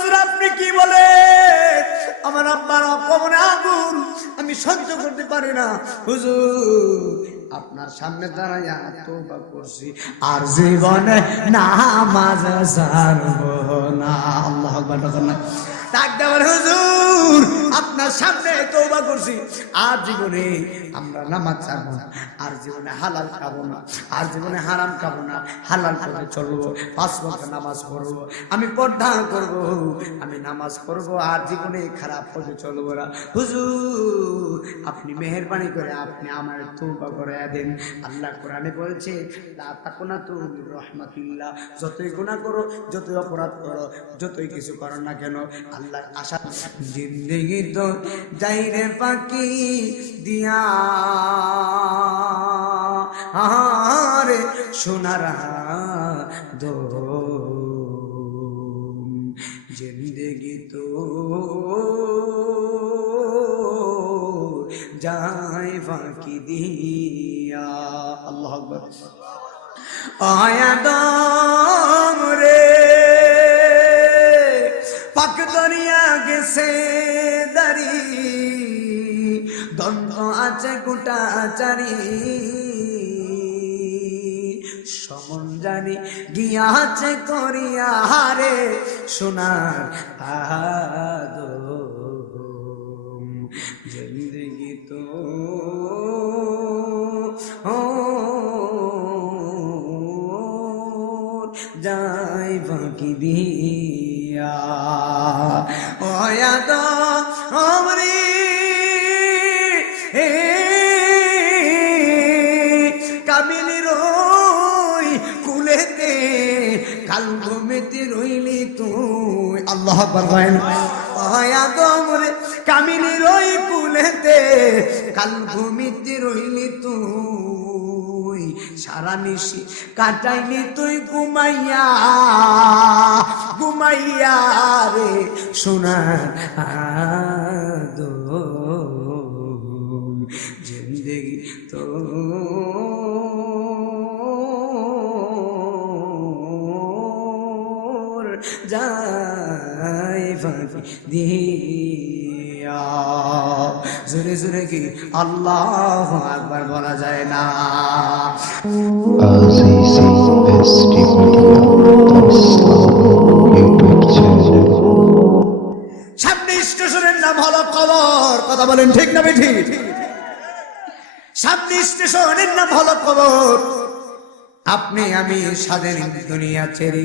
হুজুর আপনি কি বলে? আমার আব্বার কবরে আগুন আমি সহ্য করতে পারি না হুজুর, আপনার সামনে দাঁড়াইয়া তওবা করছি আর জীবনে নামাজ ছাড়বো না। আল্লাহু আকবার। ডাক দেওয়ার হুজুর আপনার সামনে তওবা করছি আর জীবনে আমরা নামাজ ছাড়বো না, আর জীবনে হালাল খাবো না, আর জীবনে হারাম খাবো না, হালাল পথে চলবো, 5 ওয়াক্ত নামাজ পড়বো, আমি পর্দা করব, আমি নামাজ পড়বো, আর জীবনে খারাপ পথে চলবো না। হুজুর আপনি মেহেরবানি করে আপনি আমার তওবা করে দেন। আল্লাহ কোরআনে বলছে লা তাকুনাতু মির রাহমাতিল্লাহ, যতই গুনাহ করো, যতই অপরাধ করো, যতই কিছু করো না কেন, আল্লাহর আশা জিন্দেগি তো যাই রে পাখি দিয়া আরে সোনার দো, জিন্দেগি তো যায় ফাঁকি দিয়া। আল্লাহু আকবার। আয়াদম রে পাক দরিয়া গেছে দারি, দ্বন্দ্ব আছে গোটা চারি, সমন জানি গিয়াছে করিয়া রে সোনার আদম, জিন্দেগি তো যাই ফাঁকি দিয়া। আয়াদম রে কামিনী রই কুলেতে কাল ঘুমেতে রইলি তুই। আল্লাহ আকবার। আয়াদম রে কামিনী রই কুলেতে কাল ঘুমেতে রইলি তুই, সারা নিশি কাটাইলি তুই ঘুমাইয়া ঘুমাইয়া রে সোনার আদম, জিন্দেগি তো যাই ফাঁকি দিয়া। জোরে জোরে কি আল্লাহু আকবার বলা যায় না? সামনে স্টেশনের নাম হলো কবর। কথা বলেন ঠিক না বেঠিক? সামনে স্টেশনের নাম হলো কবর। আপনি আমি স্বাধীন দুনিয়া ছেড়ে,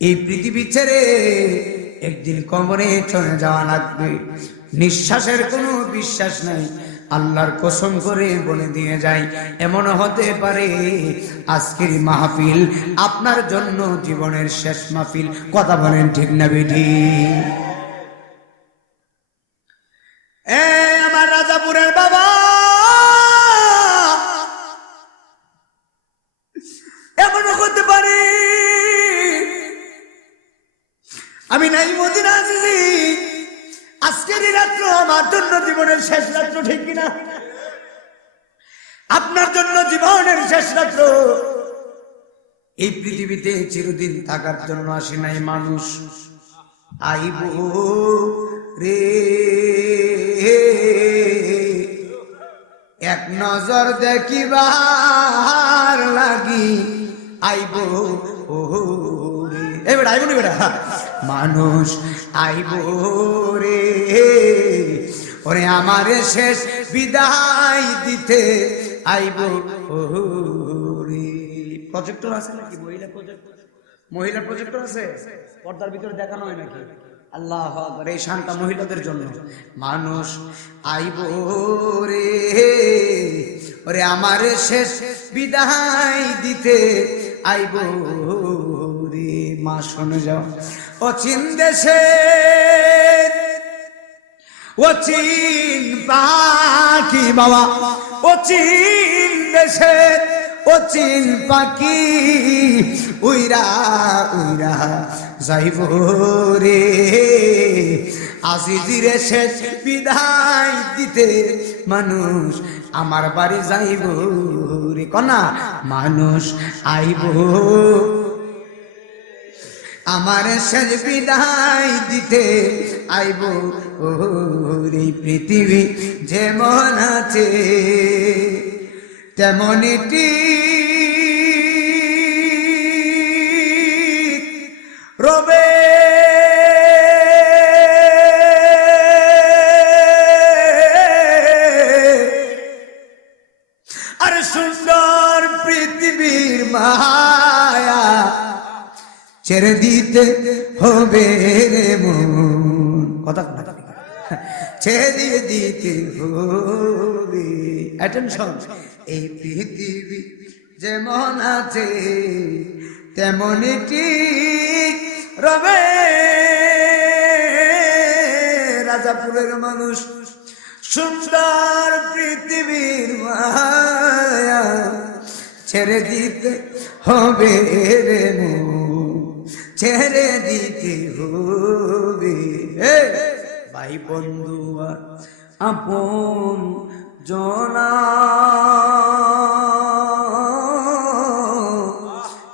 এই পৃথিবী ছেড়ে একদিন কবরে চলে যাওয়া লাগবে। নিঃশ্বাসের কোনো বিশ্বাস নাই। আল্লাহর কসম করে বলে দিয়ে যাই, এমন হতে পারে আজকের মাহফিল আপনার জন্য জীবনের শেষ মাহফিল। কথা বলেন ঠিক না বেঠিক? আমার রাজাপুরের বাবা, এমন হতে পারে আমি নাই মদিনা আসি, আজকের এই রাত্র আমার জন্য জীবনের শেষ রাত্র, ঠিক কিনা? আপনার জন্য জীবনের শেষ রাত্র। এই পৃথিবীতে চিরদিন থাকার জন্য আসি নাই মানুষ, আইব রে এক নজর দেখিবার লাগি, আইব রে। এবার আইব নি বেটা মানুষ, আইব রে ওরে আমারে শেষ বিদায় দিতে, আইব রে। প্রজেক্টর আছে নাকি? মহিলা প্রজেক্টর আছে? পর্দার ভিতরে দেখানো হয় নাকি? আল্লাহু আকবার। এই শান্তা মহিলাদের জন্য মানুষ আইব রে ওরে আমারে শেষ বিদায় দিতে, আইব রে। মা শুনে যাও, অচিন দেশে অচিন পাখি বাবা, অচিন দেশে অচিন পাখি উইরা উইরা যাইব রে, আজিজিরে শেষ বিদায় দিতে মানুষ আমার বাড়ি যাইব রে। কনা মানুষ আইব আমার শেষ বিদায় দিতে আইব এই পৃথিবী যেমন আছে তেমনই রবে। আর সুন্দর পৃথিবীর মায়া ছেড়ে দিতে হবে রে মন, কথা ছেড়ে দিতে হবে। অ্যাটেনশন। এই পৃথিবী যেমন আছে তেমনই ঠিক রবে। রাজাপুরের মানুষ সুন্দর পৃথিবীর মায়া ছেড়ে দিতে হবে রে মন, ছেড়ে দিতে হবে। ভাই বন্ধু আপন জনা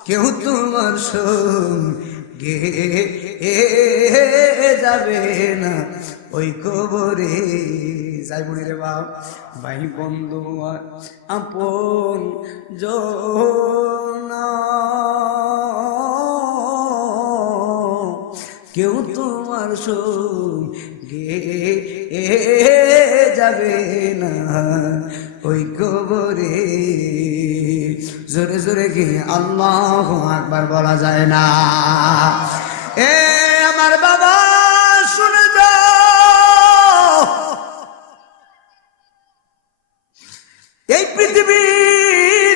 কেউ তোমার সঙ্গে যাবে না ওই কবরে। যাই বলি রে বাপ, ভাই বন্ধু আপন জনা কেউ তোমার সঙ্গে যাবে না ওই কবরে। জোরে জোরে কি আল্লাহু আকবার বলা যায় না? এ আমার বাবা শুনে যাও, এই পৃথিবী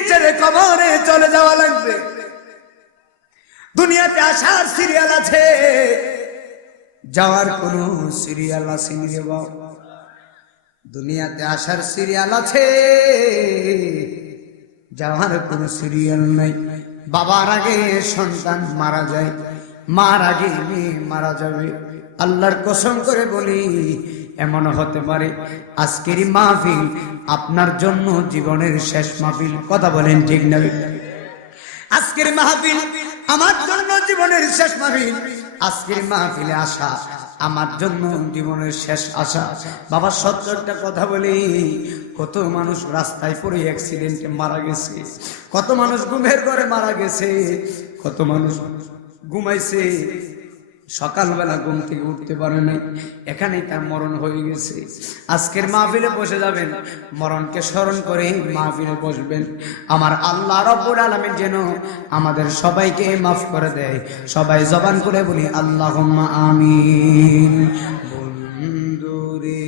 ছেড়ে কবরে চলে যাওয়া লাগবে। দুনিয়াতে আসার সিরিয়াল আছে, যাওয়ার কোন সিরিয়াল আসেনি রে বাবা। দুনিয়াতে আসার সিরিয়াল আছে, যাওয়ার কোন সিরিয়াল নাই। বাবার আগে সন্তান মারা যায়, মার আগে মেয়ে মারা যাবে। আল্লাহর কসম করে বলি এমন হতে পারে আজকেরই মাহফিল আপনার জন্য জীবনের শেষ মাহফিল। কথা বলেন ঠিক না? আজকের মাহফিল আমার জন্য জীবনের শেষ মাহফিল। আজকের মাহফিলে আসা আমার জন্য জীবনের শেষ আশা। বাবা সত্য একটা কথা বলি, কত মানুষ রাস্তায় পড়ে অ্যাক্সিডেন্টে মারা গেছে, কত মানুষ ঘুমের ঘরে মারা গেছে, কত মানুষ ঘুমাইছে, সকালবেলা ঘুম থেকে উঠতে পারে নাই, এখানেই তার মরণ হয়ে গেছে। আজকের মাহফিলে বসে যাবেন, মরণকে স্মরণ করে মাহফিলে বসবেন। আমার আল্লাহ রাব্বুল আলামিন যেন আমাদের সবাইকে মাফ করে দেয়। সবাই জবান করে বলি আল্লাহুম্মা আমিন। বন্ধুরে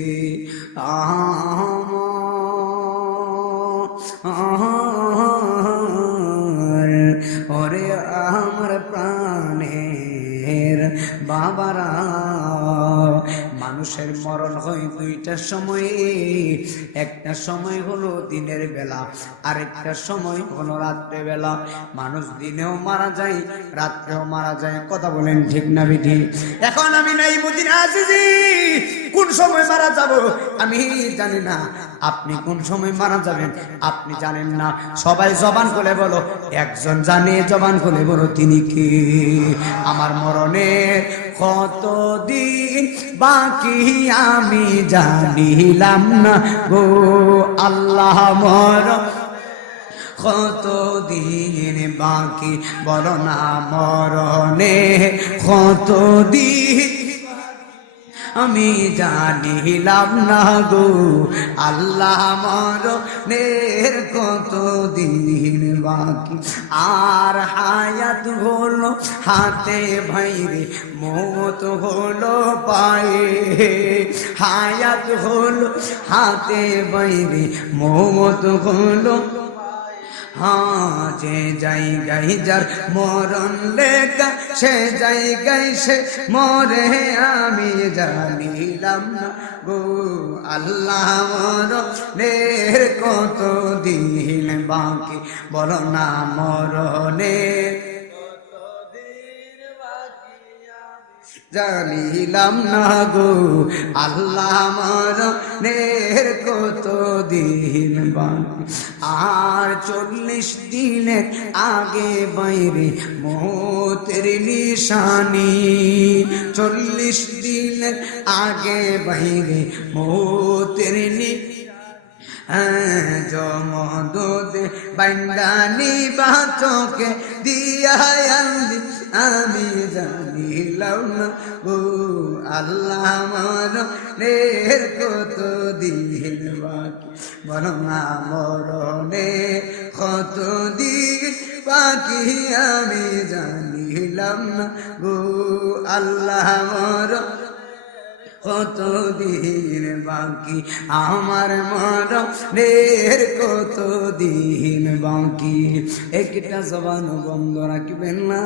ওরে আমার প্রাণের বাবারা, মানুষের মরণ হয় দুইটার সময়ে। একটা সময় হলো দিনের বেলা, আরেকটা সময় হলো রাত্রে বেলা। মানুষ দিনেও মারা যায়, রাত্রেও মারা যায়। কথা বলেন ঠিক না বিধি? এখন আমি নাইমুদ্দিন আজিজি কোন সময় মারা যাব আমি জানি না, আপনি কোন সময় মারা যাবেন আপনি জানেন না। সবাই জবান খুলে বলো, একজন জানে, জবান খুলে বলো তিনি কে? আমার মরণে কতদিন বাকি আমি জানিলাম না গো আল্লাহ। মরণ কতদিন বাকি বলো না, মরণে কতদিন আমি জানিলাম না গো আল্লাহ। মরণের কতদিন বাকি, আর হায়াত হলো হাতে ভাইরে, মৌত হলো পায়ে। হায়াত হলো হাতে বাইরে, মৌত হলো हाँ जे জায়গায় যার মরণ লেখা সে জায়গায় সে মরে আমি জানিলাম না গো আল্লাহ মরণের কত দিন বাকি বলো না মরণের জানিলাম না গো আল্লাহ মরণের কত দিন বাকি, আর 40 দিনের আগে বাইরে মৌতের নিশানি, 40 দিনের আগে বাইরে মৌতের জমদে বান্দানি বাচকে দিয়া আমি জানিলাম না গো আল্লাহ মরণের কত দিন বাকি, মরণে কত দিন বাকি আমি জানিলাম না গো আল্লাহ কত দিন বাকি, আমার মরণের কত দিন বাকি। একটা জবান বন্ধ রাখবেন না,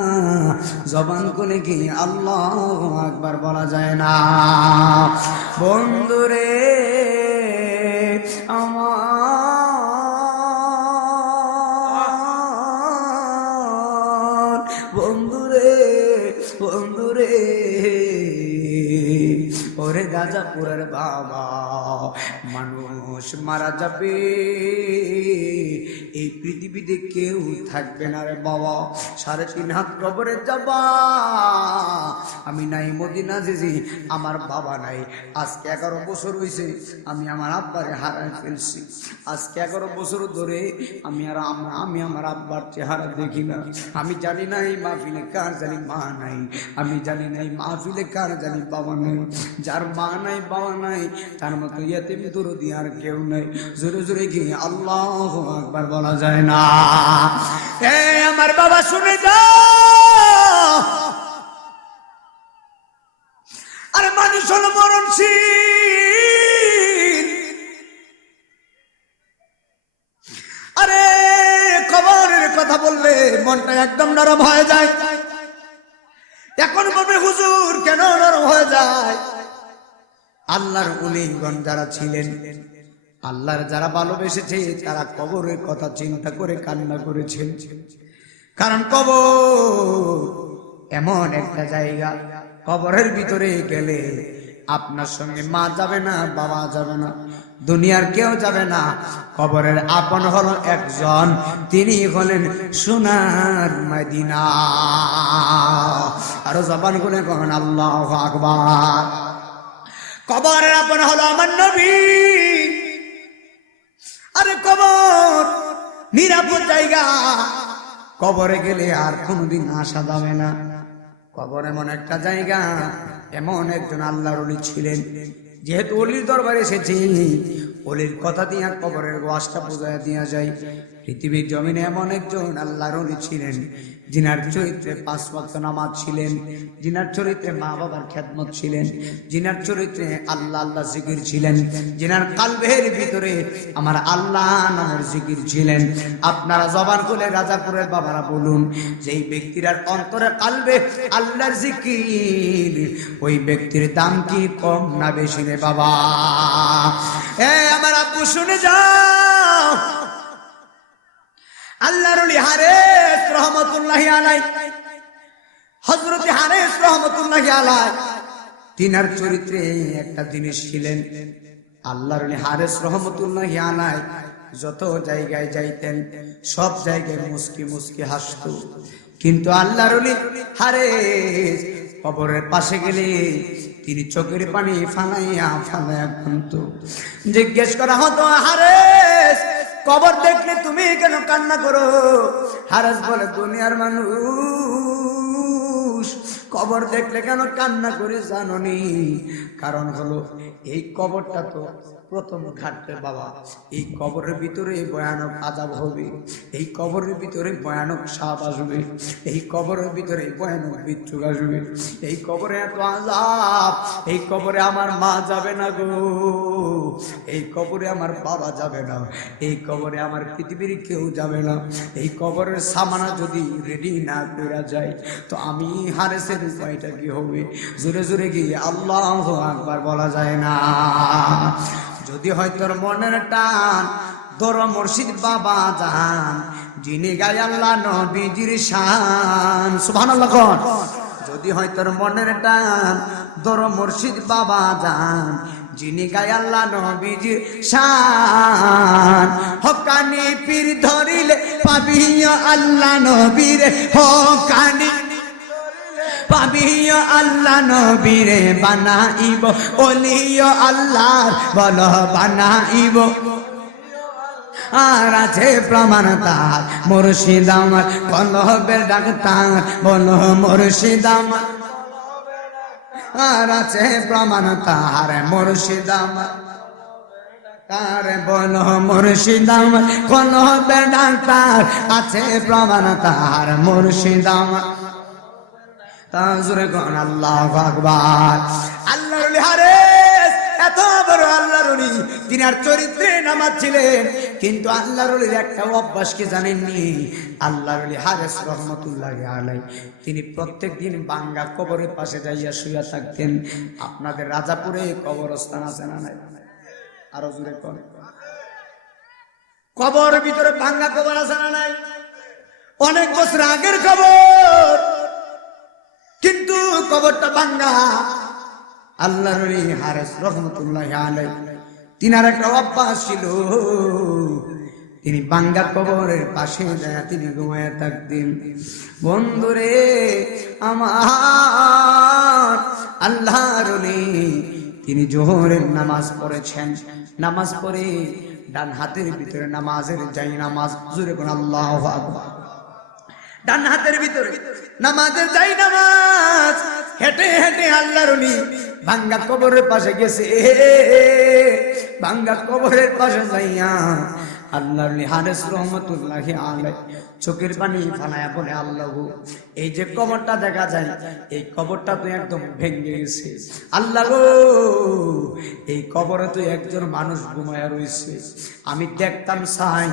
জবান কোনে কি আল্লাহু আকবার বলা যায় না। বন্ধুরে আমার, বন্ধুরে বন্ধুরে, ওরে গাজাপুরের বাবা, মানুষ মারা যাবে, এই পৃথিবীতে কেউ থাকবে না রে বাবা, 3.5 হাত কবরে যাবা। আমি নাই মদিনা জিজি, আমার বাবা নাই। আজকে 11 বছর হয়েছে আমি আমার আব্বারে হারাই ফেলছি। আজকে 11 বছর ধরে আমি আমার আব্বার চেহারা দেখি না। আমি জানি না এই মাহফিলে কার জানি মা নাই, আমি জানি না এই মাহফিলে কার জানি বাবা নাই। যার মা নাই বাবা নাই তার মতো ইয়াতিম দরদি আর কেউ নাই। জোরে জোরে কি আল্লাহু আকবার বলা যায় না? এই আমার বাবা শুনে যাও, আরে মানুষ হলো মরণশীল। আরে কবরের কথা বললে মনটা একদম নরম হয়ে যায়। এখন বলবে হুজুর কেন নরম হয়ে যায়? আল্লাহর ওলিগণ যারা ছিলেন, আল্লাহর যারা ভালোবেসেছে, তারা কবরের কথা চিন্তা করে কান্না করেছেন। কারণ কবর এমন একটা জায়গা, কবরের ভিতরে গেলে আপনার সঙ্গে মা যাবে না, বাবা যাবে না, দুনিয়ার কেউ যাবে না। কবরের আপন হলো একজন, তিনি হলেন সোনার মদিনা। আরো জবান করে কখন আল্লাহু আকবার। কবরের আপন হলো আমার নবী। আরে কবর নিরাপদ জায়গা, কবরে গেলে আর কোনোদিন আসা যাবে না। কবর এমন একটা জায়গা, এমন একজন আল্লাহর ওলি ছিলেন। যেহেতু ওলির দরবারে এসেছি, ওলির কথা দিয়া কবরের ওয়াজটা বোঝায় দিয়া যায়। পৃথিবীর জমিনে এমন একজন আল্লাহর ওলি ছিলেন, যিনার চরিত্রে 5 ওয়াক্ত নামাজ ছিলেন, যিনার চরিত্রে মা বাবার খেদমত ছিলেন, যিনার চরিত্রে আল্লাহ আল্লাহ জিকির ছিলেন, যিনার কালবের ভিতরে আমার আল্লাহ নামের জিকির ছিলেন। আপনারা জবান খুলে রাজাপুরের বাবারা বলুন, যেই ব্যক্তির অন্তরে কালবে আল্লাহর জিকির, ওই ব্যক্তির দাম কি কম না বেশি রে বাবা? আমার আব্বু শুনে যাও, আল্লাহর ওলি হারেস রহমতুল্লাহি আলাই, হযরত হারেস রহমতুল্লাহি আলাই, তিনার চরিত্রে একটা জিনিস ছিলেন। আল্লাহর ওলি হারেস রহমতুল্লাহি আলাই যত জায়গায় যাইতেন, সব জায়গায় মুস্কি মুস্কি হাসতো। কিন্তু আল্লাহর ওলি হারেস কবরের পাশে গেলে তিনি চোখের পানি ফালাইয়া ফালাইয়া কাঁদতো। জিজ্ঞেস করা হতো, হারেস কবর দেখলে তুমি কেন কান্না করো? হারেস বলে, দুনিয়ার মানুষ কবর দেখলে কেন কান্না করে জানোনি? কারণ হলো এই কবরটা তো প্রথম ঘাটতে বাবা, এই কবরের ভিতরে ভয়ানক আযাব হবে, এই কবরের ভিতরে ভয়ানক সাপ আসবে, এই কবরের ভিতরে ভয়ানক বিচ্ছু আসবে, এই কবরে এত আযাব, এই কবরে আমার মা যাবে না গো, এই কবরে আমার বাবা যাবে না, এই কবরে আমার পৃথিবীর কেউ যাবে না। এই কবরের সামানা যদি রেডি না করা যায় তো আমি হারেসের উপায়টা কি হবে? জোরে জোরে গিয়ে আল্লাহু আকবার বলা যায় না? যদি হয় তোর মনের টান, তোর মুর্শিদ বাবা জান, যিনি গায় আল্লাহ নবীজির শান, সুবহানাল্লাহ কোন। যদি যদি হয় তোর মনের টান দর মুর্শিদ বাবা যান যিনি গায় আল্লাহ নবীজির শান হকানি পীর ধরিলে পাবি আল্লাহ নবীর হকানি পাবি আল্লাহ নবীরে বানাইব ওলিও আল্লাহর বল বানাইব আর আছে প্রমাণ তার মুর্শিদ আমার কলবের ডাক্তার বল মুর্শিদ আমার আর আছে প্রমাণ তার মুর্শিদ আমার তার বল মুর্শিদ আমার কলবের ডাক্তার আছে প্রমাণ তার মুর্শিদ আমার তাজুরে কোন আল্লাহু আকবার আল্লাহর ওলি হারেস এত বড় আল্লাহর ওলি তিনি আর চরিত্রে নামাজ ছিলেন কিন্তু আল্লাহর ওলির একটা অভ্যাস কি জানেননি আল্লাহর ওলি হারেস রহমাতুল্লাহি আলাইহি তিনি প্রত্যেকদিন বাঙ্গা কবরের পাশে যাইয়া শুয়ে থাকতেন আপনাদের রাজাপুরে কবরস্থান আছে না নাই আরো জোরে কোন কবরের ভিতরে বাঙ্গা কবর আছে না নাই অনেক বছর আগের কবর কিন্তু কবরটা ভাঙ্গা আল্লাহর ওলি হারেস রহমাতুল্লাহি আলাইহি তিনার একটা অভ্যাস ছিল তিনি ভাঙ্গা কবরের পাশে যায় তিনি ঘুমায় থাকতেন বন্ধুরে আমার আল্লাহর ওলি তিনি জোহরের নামাজ পড়েছেন নামাজ পড়ে ডান হাতের ভিতরে নামাজের যাই নামাজ জোরে কোন আল্লাহু আকবার ডান হাতের ভিতরে নামাজের যাই নামাজ হেঁটে হেঁটে আল্লাহর ওলি ভাঙ্গা কবরের পাশে গেছে ভাঙ্গা কবরের পাশে যাইয়া আল্লাহর ওলি হারেস রহমাতুল্লাহি আলাইহি চোখের পানি ফালায়া বলে আল্লাহ এই যে কবরটা দেখা যায় এই কবরটা তো একদম ভেঙে গেছে আল্লাহ গো এই কবরে তো একজন মানুষ ঘুমায়া রয়েছে আমি দেখতাম চাই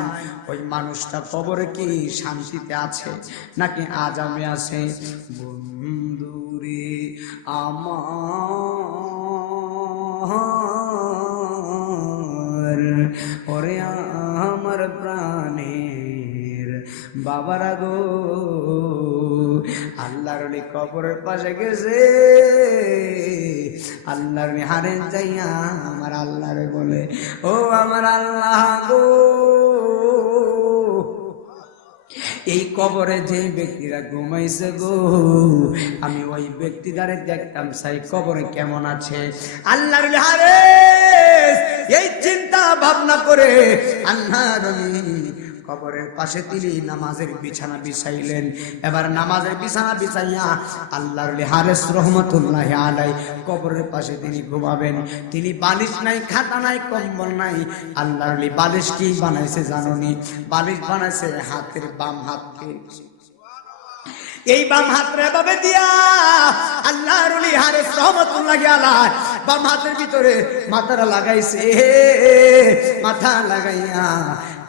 ওই মানুষটা কবরে কি শান্তিতে আছে নাকি আজামে আছে বন্ধুরে আমার ওরে আমার প্রাণের বাবারা গো আল্লাহর ওলি কবরের পাশে গেছে আল্লাহর ওলি হারে যাইয়া আমার আল্লাহরে বলে ও আমার আল্লাহ গো এই কবরে যে ব্যক্তিরা ঘুমাইছে গো আমি ওই ব্যক্তিটারে দেখতাম সাই কবরে কেমন আছে আল্লাহর ওলি হারেস এই চিন্তা ভাবনা করে আল্লাহর ওলি কবরের পাশে তিনি নামাজের বিছানা বিছাইলেন এবার নামাজের বিছানা বিছাইয়া আল্লাহর ওলি হারেস রহমাতুল্লাহি আলাইহি কবরের পাশে তিনি ঘুমাবেন তিনি বালিশ নাই খাতা নাই কম্বল নাই আল্লাহর ওলি বালিশ কি বানাইছে জানোনি বালিশ বানাইছে হাতের বাম হাতকে এই বাম হাতরে এভাবে দিয়া আল্লাহর ওলি হারেস রহমাতুল্লাহি আলাইহি বাম হাতের ভিতরে মাথাটা লাগাইছে মাথা লাগাইয়া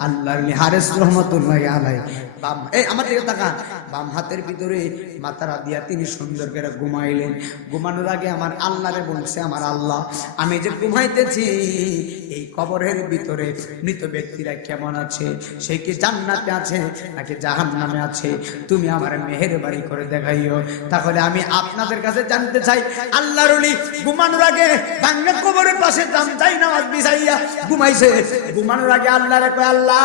আল্লাহর ওলি হারেস রহমাতুল্লাহি আলাইহি বাম আমার দিকে তাকান বাম হাতের ভিতরে মাথাটা দিয়া তিনি সুন্দর করে ঘুমাইলেন ঘুমানোর আগে আমার আল্লাহরে বলছে আমার আল্লাহ আমি যে ঘুমাইতেছি এই কবরের ভিতরে মৃত ব্যক্তিরা কেমন আছে সে কি জান্নাতে আছে নাকি জাহান্নামে আছে তুমি আমার মেহেরবানি করে দেখাইও তাহলে আমি আপনাদের কাছে জানতে চাই আল্লাহর ওলি ঘুমানোর আগে ভাঙ্গা কবরের পাশে যাই নামাজ বিছাইয়া ঘুমাইছে ঘুমানোর আগে আল্লাহরে কয় আল্লাহ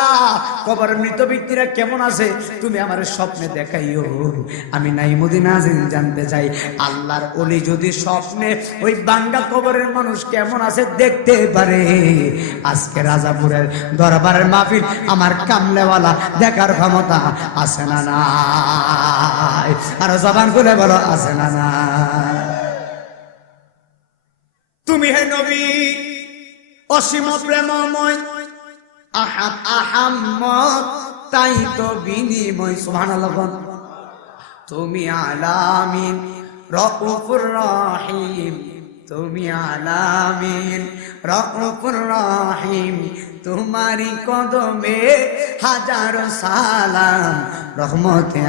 কবরের মৃত ব্যক্তিরা কেমন আছে তুমি আমার স্বপ্নে দেখাইও আমি নাইমুদ্দিন আজিজ জানতে চাই আল্লাহর ওলি যদি স্বপ্নে ওই ভাঙ্গা কবরের মানুষ কেমন আছে দেখতে পারে আজকে রাজাপুরের দরবারের মাহফিল আমার কামলেওয়ালা দেখার ক্ষমতা আছে না নাই আর জবান খুলে বলো আছে না না তুমি হে নবী অসীম প্রেমময় আহাদ আহাম্মদ তাই তো বিনিময় সুবহানাল্লাহ তুমি আলামিন রউফুর রহিম তুমি আলামিন রউফুর রহিম তোমারি কদমে হাজারো সালাম রহমতে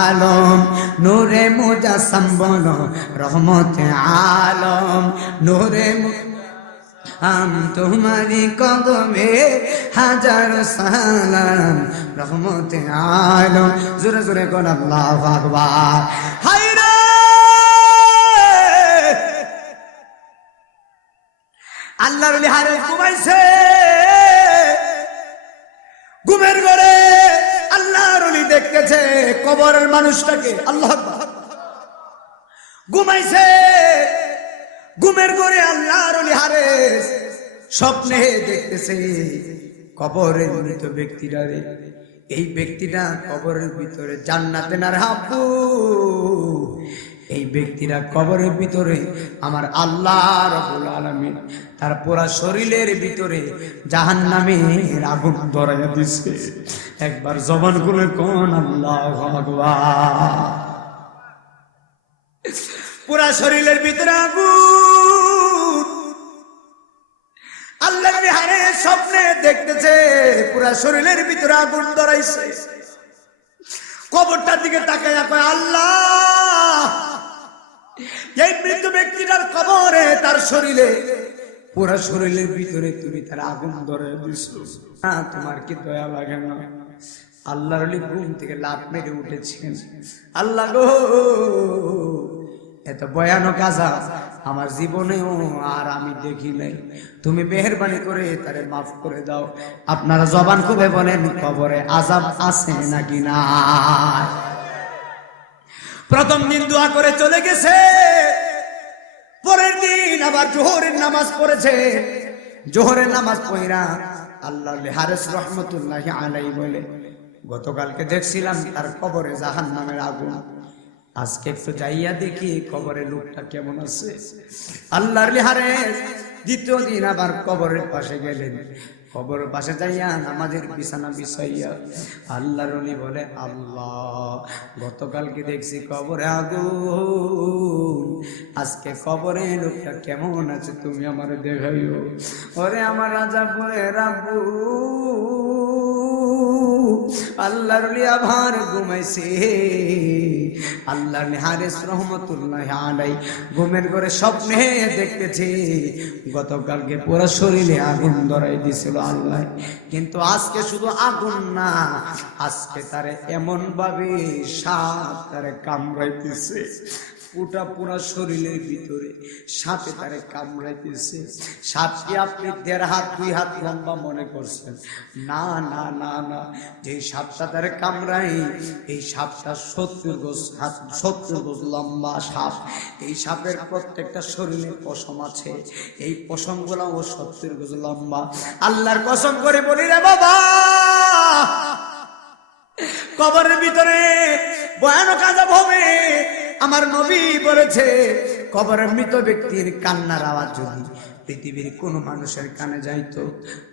আলম নূরে মুজাসসাম বলো রহমতে আলম নূরে तुम्हारी कदमे हजार सलाम रहमते आलम जोरे जोरे कोन अल्लाहु अकबर हाय रे আল্লাহর ওলি হারেস ঘুমাইছে, ঘুমের ঘরে আল্লাহর ওলি দেখতেছে কবরের মানুষটাকে। আল্লাহ আকবার। ঘুমাইছে, ঘুমের ঘরে আল্লাহর ওলি হারেস স্বপ্নে দেখতেছে কবরের মৃত ব্যক্তিটারে। এই ব্যক্তিটা কবরের ভিতরে জান্নাতে না রাখবো, এই ব্যক্তিরা কবরের ভিতরে আমার আল্লাহ রাব্বুল আলামিন তার পুরা শরীরের ভিতরে জাহান্নামের আগুন ধরাইয়া দিছে। একবার জবান খুলে কোন আল্লাহু আকবার। পুরা শরীরের ভিতরে আগুন। আল্লাহর বিহারে স্বপ্নে দেখতেছে পুরা শরীরের ভিতরে আগুন ধরাইছে। কবরটার দিকে তাকাইয়া কয় আল্লাহ, এই মৃত ব্যক্তিটার কবরে তার শরীরে পুরা শরীরের ভিতরে তুমি তার আগুন ধরাইয়া দিছো, তোমার কি দয়া লাগে না? আল্লাহর ওলি ঘুম থেকে লাফ মেরে উঠেছেন। আল্লাহ গো, এত ভয়ানক আযাব আমার জীবনেও আর আমি দেখি নাই, তুমি মেহেরবানি করে তারে মাফ করে দাও। আপনারা জবান খুলে বলেন কবরে আযাব আছে নাকি না? প্রথম দিন দোয়া করে চলে গেছে, পরের দিন আবার জোহরের নামাজ পড়েছে। জোহরের নামাজ পড়া আল্লাহ হারেস রহমতুল্লাহি আলাইহি বলে, গতকালকে দেখছিলাম তার কবরে জাহান্নামের আগুন, আজকে একটু যাইয়া দেখি কবরে লোকটা কেমন আছে। আল্লাহর হারেস দ্বিতীয় দিন আবার কবরের পাশে গেলেন। কবরের পাশে যাইয়া নামাজের বিছানা বিছাইয়া আল্লাহর ওলি বলে, আল্লাহ গতকালকে দেখছি কবরে আগুন, আজকে কবরে লোকটা কেমন আছে তুমি আমার দেখাইও। ওরে আমার রাজা বলে রাবু, আল্লাহর ওলি আবার ঘুমাইছে। আল্লাহর হারেস রহমতুল্লাহি আলাইহি ঘুমের ঘরে স্বপ্নে দেখতেছে গতকালকে পুরো শরীরে আগুন ধরাই দিছিল আল্লাহ, কিন্তু আজকে শুধু আগুন না, আজকে তারে এমন ভাবে সাপ তারে কামড়াইতেছে, পুরা শরীরের ভিতরে সাপে তারে কামড়াইতেছে। সাপকে আপনি 1.5 হাত 2 হাত লম্বা মনে করছেন, না না না না, যে সাপটা তারে কামড়াই এই সাপটা 70 গজ লম্বা সাপ। এই সাপের প্রত্যেকটা শরীরে পশম আছে, এই পশমগুলো ও 70 গজ লম্বা। আল্লাহর কসম করে বলি রে বাবা, কবরের ভিতরে ভয়ানক আযাব হবে। আমার নবী বলেছে কবরের মৃত ব্যক্তির কান্নার আওয়াজ যদি পৃথিবীর কোন মানুষের কানে যাইতো,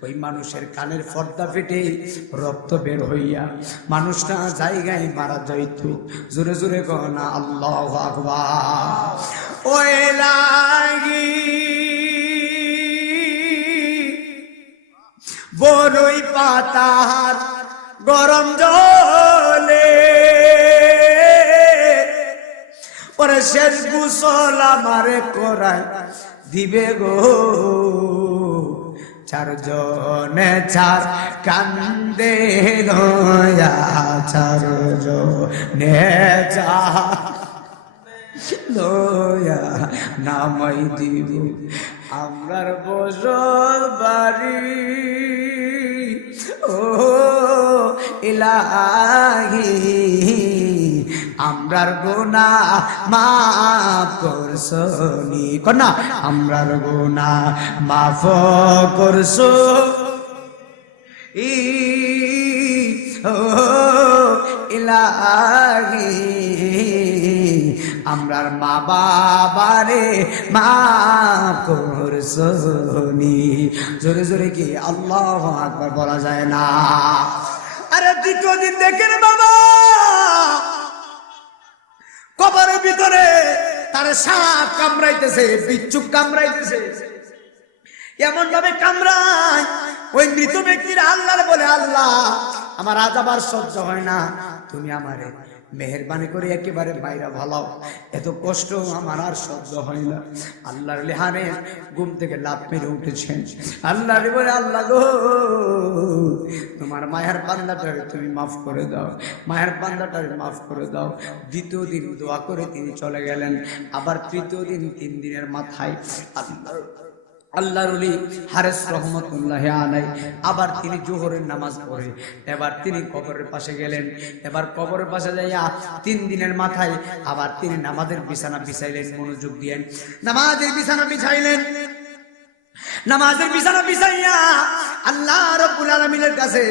ওই মানুষের কানের পর্দা ফেটে রক্ত বের হইয়া মানুষটা জায়গায় মারা যাইতো। জোরে জোরে গনা আল্লাহু আকবার। ওই লাগি বড়ই পাতার গরম জলে, পরে শেষ গোসল আমারে করায় দিবে গো, 4 জনে 4 কান্দে নয়া, 4 জনে 4 নয়া নামাই দিব আমরার বসত বাড়ি। ও ইলাহি আমরার গুনাহ মাফ করছনি, কন্যা আমরার গুনাহ মাফ করছো ও ইলাহি, আমরার মা বাবারে মাফ করছনি। জোরে জোরে কি আল্লাহু আকবার বলা যায় না? আরে দ্বিতীয় দিন দেখেন বাবা, কবরের ভিতরে তার সাপ কামড়াইতেছে, বিচ্ছুক কামড়াইতেছে, এমন ভাবে কামড়ায় ওই মৃত ব্যক্তির আল্লাহর বলে, আল্লাহ আমার আযাব আর সহ্য হয় না, তুমি আমারে মেহেরবানি করে একেবারে বাইরে ভালাও, এত কষ্ট আমার আর সহ্য হয় না। আল্লাহর লিহানে ঘুম থেকে লাফ মেরে উঠেছেন। আল্লাহর বলে, আল্লাহ গো তোমার মায়ের বান্দাটারে তুমি মাফ করে দাও, মায়ের বান্দাটারে মাফ করে দাও। দ্বিতীয় দিন দোয়া করে তিনি চলে গেলেন। আবার তৃতীয় দিন 3 দিনের মাথায় আল্লাহর ওলি হারেস রহমতুল্লাহ আলাই আবার তিনি জোহরের নামাজ পড়ে এবার তিনি কবরের পাশে গেলেন। এবার কবরের পাশে যাইয়া 3 দিনের মাথায় আবার তিনি নামাজের বিছানা বিছাইলেন। মনোযোগ দিয়েন, নামাজের বিছানা বিছাইলেন। নামাজের বিছানা বিছাইয়া আল্লাহ রাব্বুল আলামিনের কাছে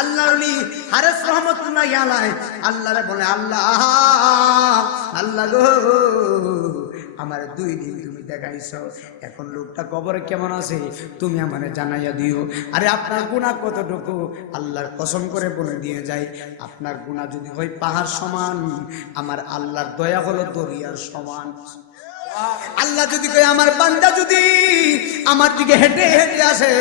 আল্লাহর ওলি হারেস রহমতুল্লাহ আলাই আল্লাহরে বলে, আল্লাহ আল্লাহ গো, আমার 2 দিন তুমি দেখাইছো, এখন লোকটা কবরে কেমন আছে তুমি আমারে জানাইয়া দিও। আরে আপনার গুনাহ কতটুকু? আল্লাহর কসম করে বলে দিয়ে যায়, আপনার গুনাহ যদি হয় পাহাড় সমান, আমার আল্লাহর দয়া হলো দরিয়ার সমান। আল্লাহ যদি কই আমার বান্দা যদি আমার দিকে হেঁটে হেঁটে আসে,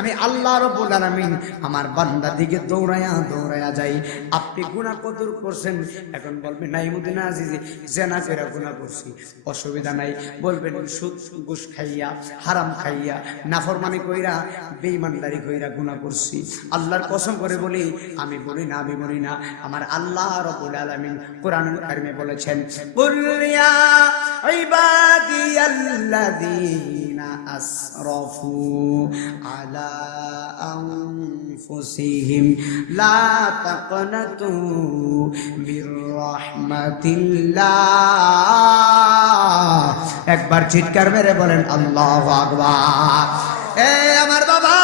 আমি আল্লাহ রাব্বুল আলামিন আমার বান্দার দিকে দৌড়ায়া দৌড়ায়া যাই। আপনি গুনাহ কতদূর করছেন? এখন বলবেন নাইমুদ্দিন আজিজি জেনা করে গুনাহ করছি, অসুবিধা নাই। বলবেন সুদ ঘুষ খাইয়া হারাম খাইয়া নাফরমানি কইরা বেঈমানদারি কইরা গুনাহ করছি। আল্লাহর কসম করে বলি, আমি বলি না, আমি বলি না, আমার আল্লাহ রাব্বুল আলামিন কোরআনুল কারীমে বলেছেন, কুল ইয়া ইবাদিয়াল্লাযীনা আসরাফু আলা আনফুসিহিম লা তাকনাতু মির রাহমাতিল্লাহ। একবার চিৎকার মেরে বলেন আল্লাহু আকবার। আমার বাবা,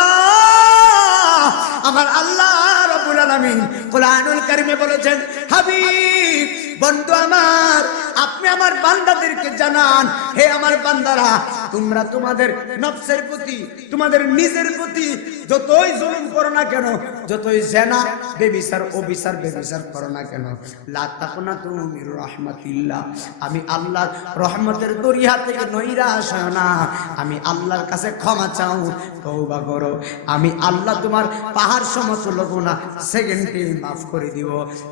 আমার আল্লাহ রাব্বুল আলামিন কোরআনুল কারীমে বলেছেন, হাবিব বন্ধু আমার, আপনি আমার বান্দাদেরকে জানান, হে আমার বান্দারা, তোমরা তোমাদের নফসের প্রতি, তোমাদের নিজের প্রতি যতই জুলুম করো না কেন, যতই জেনা বেবিচার অবিচার বেবিচার করো না কেন, লা তাকনাতু মির রাহমাতিল্লাহ, আমি আল্লাহর রহমতের দরিয়া থেকে নৈরাশ হয় না, আমি আল্লাহর কাছে ক্ষমা চাও, তওবা করো, আমি আল্লাহ তোমার পাহাড় সমতুল্য গুনাহ সেকেন্ডে মাফ করে দিব।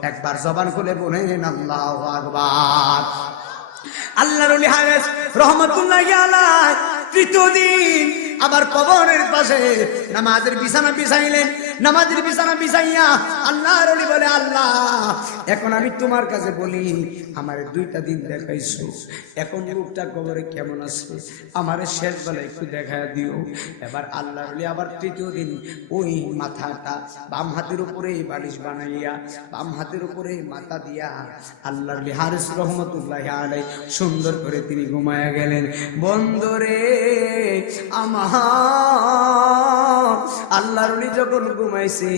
একবার জবান খুলে বলেন আল্লাহু আকবার। আল্লাহর ওলি হারেস রহমতুল্লাহি আলাইহি তৃতীয় দিন আবার কবরের পাশে নামাজের বিছানা বিছাইলেন। নামাজের বিছানা বিছাইয়া আল্লাহর ওলি বলে, আল্লাহ এখন আমি তোমার কাছে বলি, আমার 2টা দিন দেখাইছো, এখন লোকটা কবরে কেমন আছে আমারে শেষ বেলা একটু দেখায় দিও। এবার আল্লাহর ওলি আবার তৃতীয় দিন ওই মাথাটা বাম হাতের উপরে বালিশ বানাইয়া বাম হাতের উপরে মাথা দিয়া আল্লাহর ওলি হারেস রহমতুল্লাহি আলাইহি সুন্দর করে তিনি ঘুমায়া গেলেন। বন্ধুরে আমার আল্লাহর ওলি যখন ঘুমাইছে,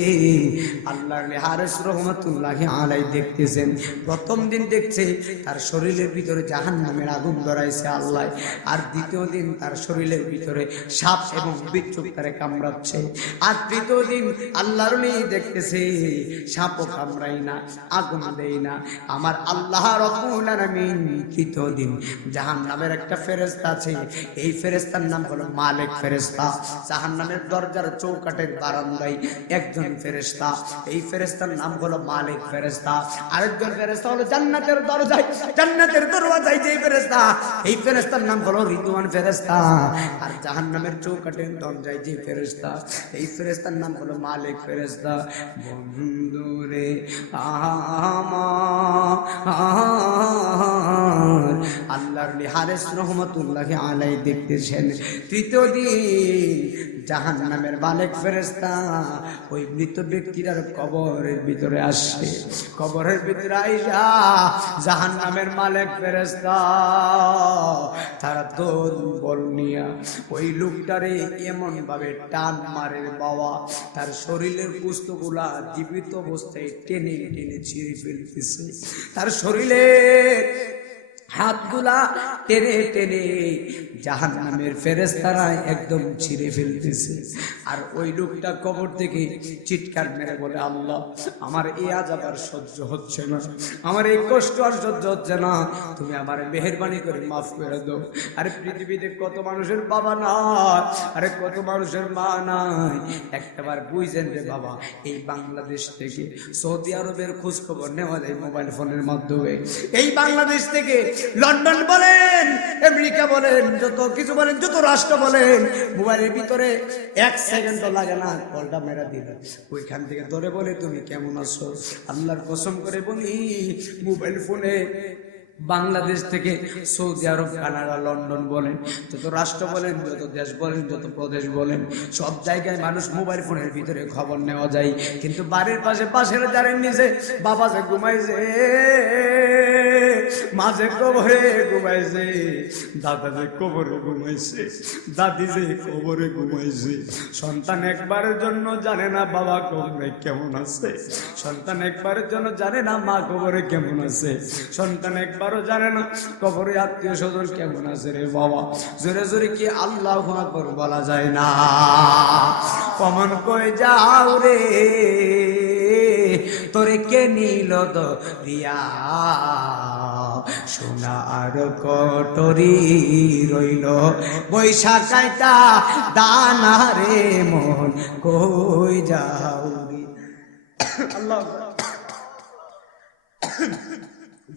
আল্লাহর ওলি হারেস রহমতুল্লাহি আলাইহি দেখতেছেন, প্রথম দিন দেখছে তার শরীরের ভিতরে জাহান্নামের আগুন ধরাইছে আল্লাহ, আর দ্বিতীয় দিন তার শরীরের ভিতরে সাপ এবং বিচ্ছু তারে কামড়াচ্ছে, আর তৃতীয় দিন আল্লাহর ওলি দেখতেছে সাপও কামড়াই না, আগুন দেয় না। আমার আল্লাহ রাব্বুল আলামিন তৃতীয় দিন জাহান্নামের একটা ফেরেশতা আছে, এই ফেরেশতার নাম হলো মালিক ফেরেশতা। জাহান্নামের দরজার চৌকাঠের বারান্দায় একজন ফেরেশতা, এই ফেরেশতার নাম হলো মালিক ফেরেশতা। আরেকজন ফেরেশতা হলো জান্নাতের দরজায়, জান্নাতের দরওয়াজায় যে ফেরেশতা, এই ফেরেশতার নাম হলো রিদওয়ান ফেরেশতা। আর জাহান্নামের চৌকাঠের দরজায় যে ফেরেশতা, এই ফেরেশতার নাম হলো মালিক ফেরেশতা। বন্ধুরে আমার আল্লাহর ওলি হারেস রহমতুল্লাহি আলাইহি দেখতেছেন, তৃতীয় দিন জাহান্নামের মালিক ফেরেশতা ওই মৃত ব্যক্তির কবরের ভিতরে আসে। কবরের ভিতরে আইসা জাহান্নামের মালিক ফেরেশতা তারা দোল বল নিয়া ওই লোকটারে এমন ভাবে টান মারে বাবা, তার শরীরের পুস্তগুলা জীবিত অবস্থায় টেনে টেনে ছিঁড়ে ফেলতেছে, তার শরীরের হাতগুলা টেনে টেনে জাহান্নামের ফেরেশতারা একদম ছিঁড়ে ফেলতেছে। আর ওই লোকটা কবর থেকে চিৎকার মেরে বলে, আল্লাহ আমার এই আযাব আর সহ্য হচ্ছে না, আমার এই কষ্ট আর সহ্য হচ্ছে না, তুমি আমার মেহেরবানি করে মাফ করে দাও। আরে পৃথিবীতে কত মানুষের বাবা নাই, আরে কত মানুষের মা নাই, একটাবার বুঝেন রে বাবা, এই বাংলাদেশ থেকে সৌদি আরবের খোঁজ খবর নেওয়া যায় মোবাইল ফোনের মাধ্যমে। এই বাংলাদেশ থেকে লন্ডন বলেন, আমেরিকা বলেন, যত কিছু বলেন, যত রাষ্ট্র বলেন, মোবাইলের ভিতরে 1 সেকেন্ডও লাগে না, কলটা মেরা দিলে ওইখান থেকে ধরে বলে তুমি কেমন আছো। আল্লাহর কসম করে বলি, মোবাইল ফোনে বাংলাদেশ থেকে সৌদি আরব, কানাডা, লন্ডন বলেন, যত রাষ্ট্র বলেন, যত দেশ বলেন, যত প্রদেশ বলেন, সব জায়গায় মানুষ মোবাইল ফোনের ভিতরে খবর নেওয়া যায়। কিন্তু বাড়ির পাশে পাশের জারের নিচে বাবা যে ঘুমাইছে, মাঝে কবরে ঘুমাইছে, দাদা যে কবরে ঘুমাইছে, দাদি যে কবরে ঘুমাইছে। সন্তান একবারের জন্য জানে না বাবা কবরে কেমন আছে, সন্তান একবারের জন্য জানে না মা কবরে কেমন আছে, সন্তান একবারও জানে না কবরে আত্মীয় স্বজন কেমন আছে। রে বাবা, জোরে জোরে কি আল্লাহু আকবার বলা যায় না? কমন কই যাও রে তোরে কে নীল দরিয়া, সোনার কটরি রইল বৈশাখাইতা দানা রে মন কই যাও রে। আল্লাহ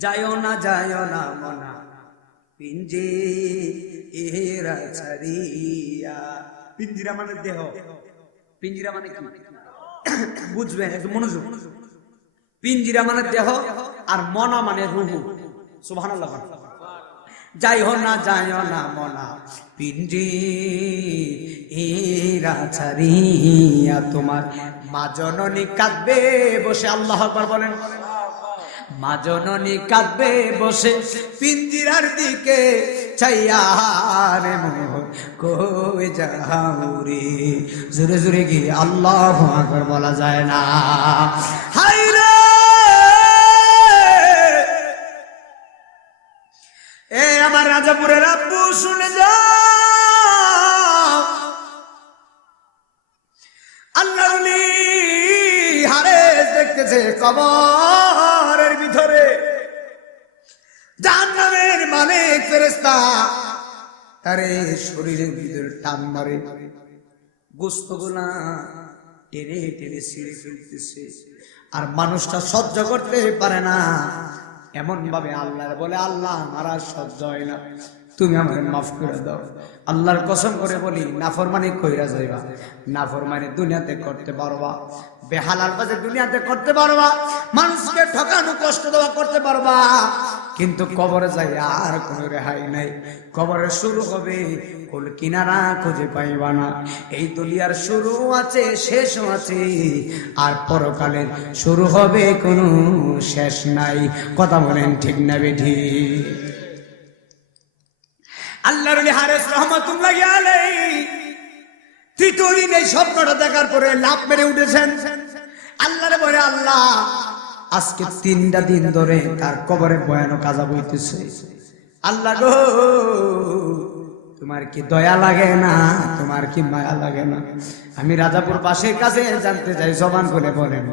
যায়ও না মনা পিঞ্জিরা ছাড়িয়া। পিঞ্জিরা মানে দেহ, পিঞ্জিরা মানে কি বুঝবেন, একটু মনোযোগ। পিঞ্জিরা মানে দেহ আর মনা মানে রুহু। সুবহানাল্লাহ। যাইও না মনা পিঞ্জিরা ছাড়িয়া, তোমার মা জননী কাঁদবে বসে। আল্লাহু আকবার বলেন। মা জননী কাঁদবে বসে পিঞ্জিরার দিকে চাইয়া রে মোর কই যাও রে। জোরে জোরে কি আল্লাহু আকবার বলা যায় না? হায় রে এ আমার রাজাপুরের আব্বু শুনে যাও, আল্লাহর ওলি হারেস দেখতেছে কবরের ভিতরে জাহান্নামের মালিক ফেরেশতা তারে শরীরের ভিতরে টান মারে, গোশতগুলা টেনে টেনে ছিঁড়ে ফেলতেছে। আর মানুষটা সহ্য করতে পারে না, এমন ভাবে আল্লাহর বলে, আল্লাহ আমার আর সহ্য হয় না, তুমি আমাকে মাফ করে দাও। আল্লাহর কসম করে বলি, নাফরমানি কইরা যাইবা, নাফরমানি দুনিয়াতে করতে পারবা, বেহালার কাজে দুনিয়াতে করতে পারবা, মানুষকে ঠকানো কষ্ট দেওয়া করতে পারবা, কিন্তু কবরে যাই আর কোনো রেহাই নাই। কবরে শুরু হবে কুল কিনারা খুঁজে পাইবা না। এই দুনিয়ার শুরু আছে, শেষও আছে, আর পরকালের শুরু হবে কোনো শেষ নাই। কথা বলেন ঠিক না বেঠি? আল্লাহর ওলি হারেস রহমাতুল্লাহি আলাইহি তৃতীয় দিন এই স্বপ্নটা দেখার পরে লাফ মেরে উঠেছেন। আল্লাহরে বলে, আল্লাহ আজকে 3টা দিন ধরে তার কবরে ভয়ানক আযাব হইতেছে। আল্লাহ গো, তোমার কি দয়া লাগে না? তোমার কি মায়া লাগে না? আমি রাজাপুর বাসীর কাছে জানতে চাই, জবান করে বলেন,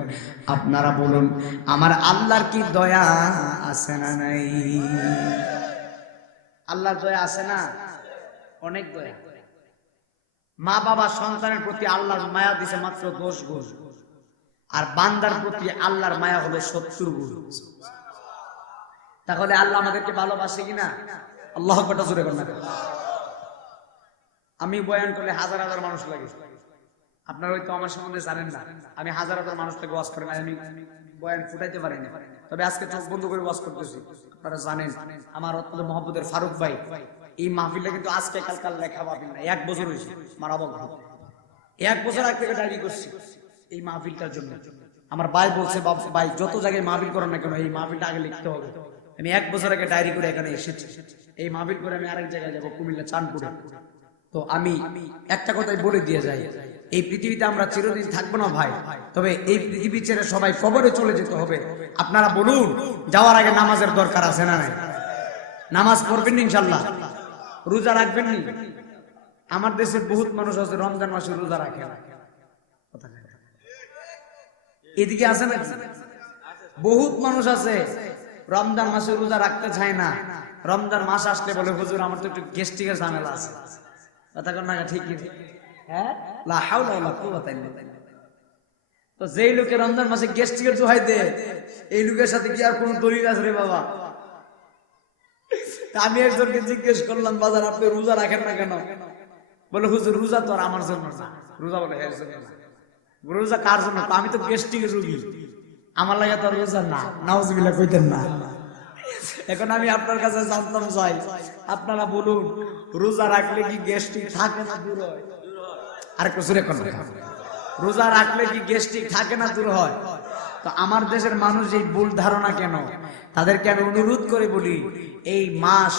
আপনারা বলুন, আমার আল্লাহর কি দয়া আছে না নাই? আল্লাহর দয়া আছে না? অনেক দয়া। মা বাবা সন্তানের প্রতি আল্লাহর মায়া দিছে মাত্র 10 গুণ, আর বান্দার প্রতি আল্লাহর মায়া হলো 70 গুণ। তাহলে আল্লাহ আমাদেরকে ভালোবাসে কিনা? আল্লাহু আকবার জোরে বলেন না। আমি বয়ান করলে হাজার হাজার মানুষ লাগে, আপনারা হয়তো আমার সম্বন্ধে জানেন না। আমি হাজার হাজার মানুষকে ওয়াজ করি না, আমি বয়ান ফুটাইতে পারি না, তবে আজকে চোখ বন্ধ করে ওয়াজ করতেছি। আপনারা জানেন আমার অত্যন্ত মহব্বতের ফারুক ভাই, এই মাহফিলটা কিন্তু আজকে কালকাল লেখা মাহফিল না, 1 বছর হয়েছে। আমার অবাক, 1 বছর আগে থেকে ডায়েরি করছি এই মাহফিলটার জন্য। আমার ভাই বলছে, ভাই যত জায়গায় মাহফিল করেন না কেন, এই মাহফিলটা আগে লিখতে হবে। আমি 1 বছর আগে ডায়েরি করে এখানে এসেছি। এই মাহফিল করে আমি আরেক জায়গায় যাবো, কুমিল্লা চাঁদপুরে। তো আমি একটা কথাই বলে দিয়ে যাই, এই পৃথিবীতে আমরা চিরদিন থাকবো না ভাই, তবে এই পৃথিবী ছেড়ে সবাই কবরে চলে যেতে হবে। আপনারা বলুন, যাওয়ার আগে নামাজের দরকার আছে না নাই? নামাজ পড়বেন ইনশাল্লাহ, রোজা রাখবেন নি? আমার দেশে বহুত মানুষ আছে রমজান মাসে রোজা রাখে না, এদিকে আছে না? বহুত মানুষ আছে রমজান মাসে রোজা রাখতে চায় না। রমজান মাস আসলে বলে, হুজুর আমার তো একটু গ্যাস্ট্রিকের ঝামেলা আছে। কথা কন না ঠিক কি? হ্যাঁ, লা হাওলা ওয়ালা কুওয়াতা ইল্লা বিল্লাহ। তো যেই লোকে রমজান মাসে গ্যাস্ট্রিকের দোহাই দেয়, এই লোকের সাথে কি আর কোনো দলিল আছে রে বাবা? আমি একজনকে জিজ্ঞেস করলাম, বাজার আপনি রোজা রাখেন না কেন? বলে, হুজুর রোজা তো আর আমার জন্য না। রোজা বলে এর জন্য না। রোজা কার জন্য? আমি তো গ্যাস্ট্রিকের রোগী, আমার লাগে তো রোজা না। নাউজুবিল্লাহ কইতেন না। এখন আমি আপনার কাছে জানতাম চাই, আপনারা বলুন, রোজা রাখলে কি গ্যাস্ট্রিক থাকে না দূর হয়? আর কিছু রেখুন, রোজা রাখলে কি গ্যাস্ট্রিক থাকে না দূর হয়? তো আমার দেশের মানুষ এই ভুল ধারণা কেন? তাদেরকে আমি অনুরোধ করে বলি, এই মাস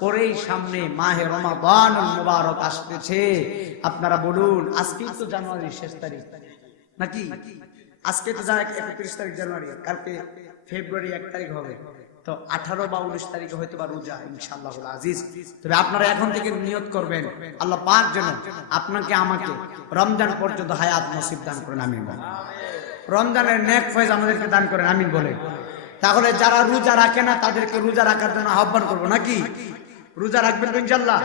পরেই সামনে মাহে রমাদানুল মুবারক আসতেছে। আপনারা বলুন, আজকেই তো জানুয়ারির শেষ তারিখ নাকি? আজকে তো 31 তারিখ জানুয়ারি, কালকে ফেব্রুয়ারি 1 তারিখ হবে। তো 18 বা 19 তারিখে হয়তো বা রোজা ইনশাআল্লাহুল আজিজ। তবে আপনারা এখন থেকে নিয়ত করবেন, আল্লাহ পাক যেন আপনাকে আমাকে রমজান পর্যন্ত হায়াত নসিব দান করেন, আমিন বলেন। রমজানের নেক ফয়েজ আমাদেরকে দান করেন, আমিন বলে। তাহলে যারা রোজা রাখে না তাদেরকে রোজা রাখার জন্য আহ্বান করবো নাকি? রোজা রাখবেন তো ইনশাআল্লাহ?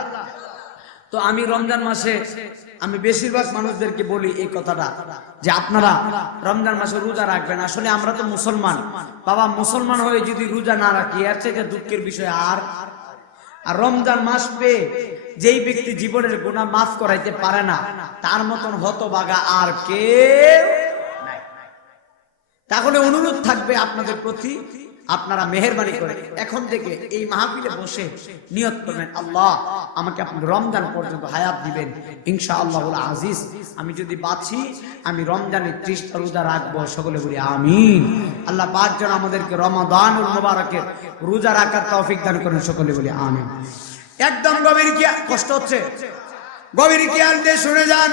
তো আমি রমজান মাসে আমি বেশিরভাগ মানুষদেরকে বলি এই কথাটা, যে আপনারা রমজান মাসে রোজা রাখবেন। আসলে আমরা তো মুসলমান বাবা, মুসলমান হয়ে যদি রোজা না রাখি এর থেকে দুঃখের বিষয় আর রমজান মাস পেয়ে যেই ব্যক্তি জীবনের গুনাহ মাফ করাইতে পারে না, তার মতন হতভাগা আর কেউ নাই। তাহলে অনুরোধ থাকবে আপনাদের প্রতি, আপনারা মেহেরবানি করে এখন থেকে এই মাহফিলে বসে নিয়ত করবেন, আল্লাহ আমাকে আপনি রমজান পর্যন্ত হায়াত দিবেন ইনশাআল্লাহুল আজিজ। আমি যদি বাঁচি আমি রমজানের 30টা রোজা রাখবো, সকলে বলি আমিন। আল্লাহ পাক যেন আমাদেরকে রমাদানুল মুবারকের রোজা রাখার তৌফিক দান করেন, সকলে বলি আমিন। একদম গভীর কি কষ্ট হচ্ছে, গভীর খেয়াল দিয়ে শুনে যান।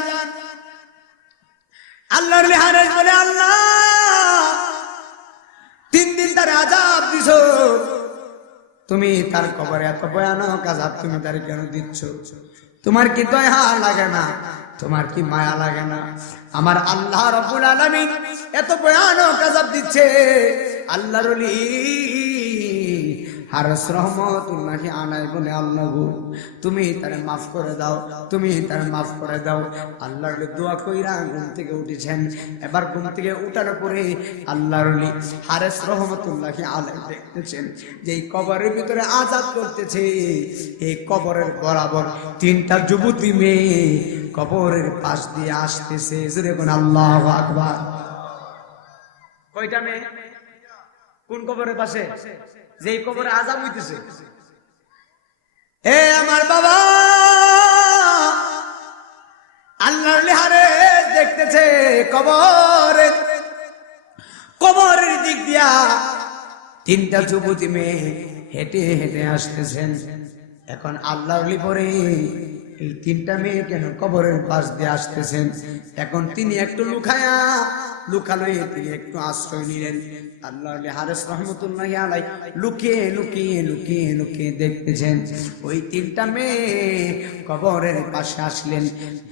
আল্লাহর লিহারেজ বলে, আল্লাহ 3 দিন তার আযাব দিছো, তুমি তার কবরে এত ভয়ানক আযাব তুমি তার কেন দিচ্ছ? তোমার কি দয়া লাগে না? তোমার কি মায়া লাগে না? আমার আল্লাহ রাব্বুল আলামিন এত ভয়ানক আযাব দিচ্ছে। আল্লাহর ওলি হারেস রহমাতুল্লাহি আলাইহি বলে, আল্লাহ গো তুমি তারে মাফ করে দাও, তুমি তারে মাফ করে দাও। আল্লাহর দোয়া কইরা ঘুম থেকে উঠেছেন। এবার ঘুম থেকে উঠার পরে আল্লাহর ওলি হারেস রহমাতুল্লাহি আলাইহি দেখতেছেন যে এই কবরের ভিতরে আযাব করতেছে। এই কবরের বরাবর 3টা যুবতী মেয়ে কবরের পাশ দিয়ে আসতেছে। জোরে বলেন আল্লাহু আকবার। কয়টা মেয়ে? কোন কবরের পাশে? যেই কবরে আযাব হইতেছে। এ আমার বাবা, আল্লাহর লিহারে দেখতেছে কবরের দিক দিয়া 3টা যুবতী মেয়ে হেঁটে হেঁটে আসতেছেন। এখন আল্লাহর ওলি পরে এই 3টা মেয়ে কেন কবরের পাশ দিয়ে আসতেছেন? এখন তিনি একটু লুকালয়ে তিনি একটু আশ্রয় নিলেন। আল্লাহর ওলি হারেস রহমাতুল্লাহি আলাইহি লুকিয়ে লুকিয়ে লুকিয়ে লুকিয়ে দেখতেছেন ওই 3টা মেয়ে কবরের পাশে আসলেন,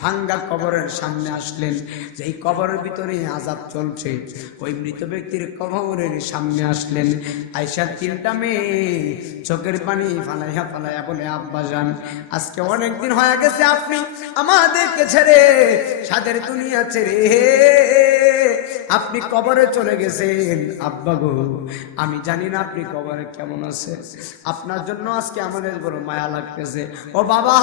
ভাঙ্গা কবরের সামনে আসলেন। যেই কবরের ভিতরে আযাব চলছে ওই মৃত ব্যক্তির কবরের সামনে আসলেন। আয়েশা 3টা মেয়ে চোখের পানি ফালাইয়া ফালাইয়া বলে, আব্বাজান আজকে অনেকদিন হয়ে গেছে আপনি আমাদেরকে ছেড়ে, সাদের দুনিয়া ছেড়ে আপনি কবরে চলে গেছেন। আব্বা গো আমি জানি না আপনি কবরে কেমন আছে, আপনার জন্য আজকে আমাদের বড় মায়া লাগতেছে। ও বাবা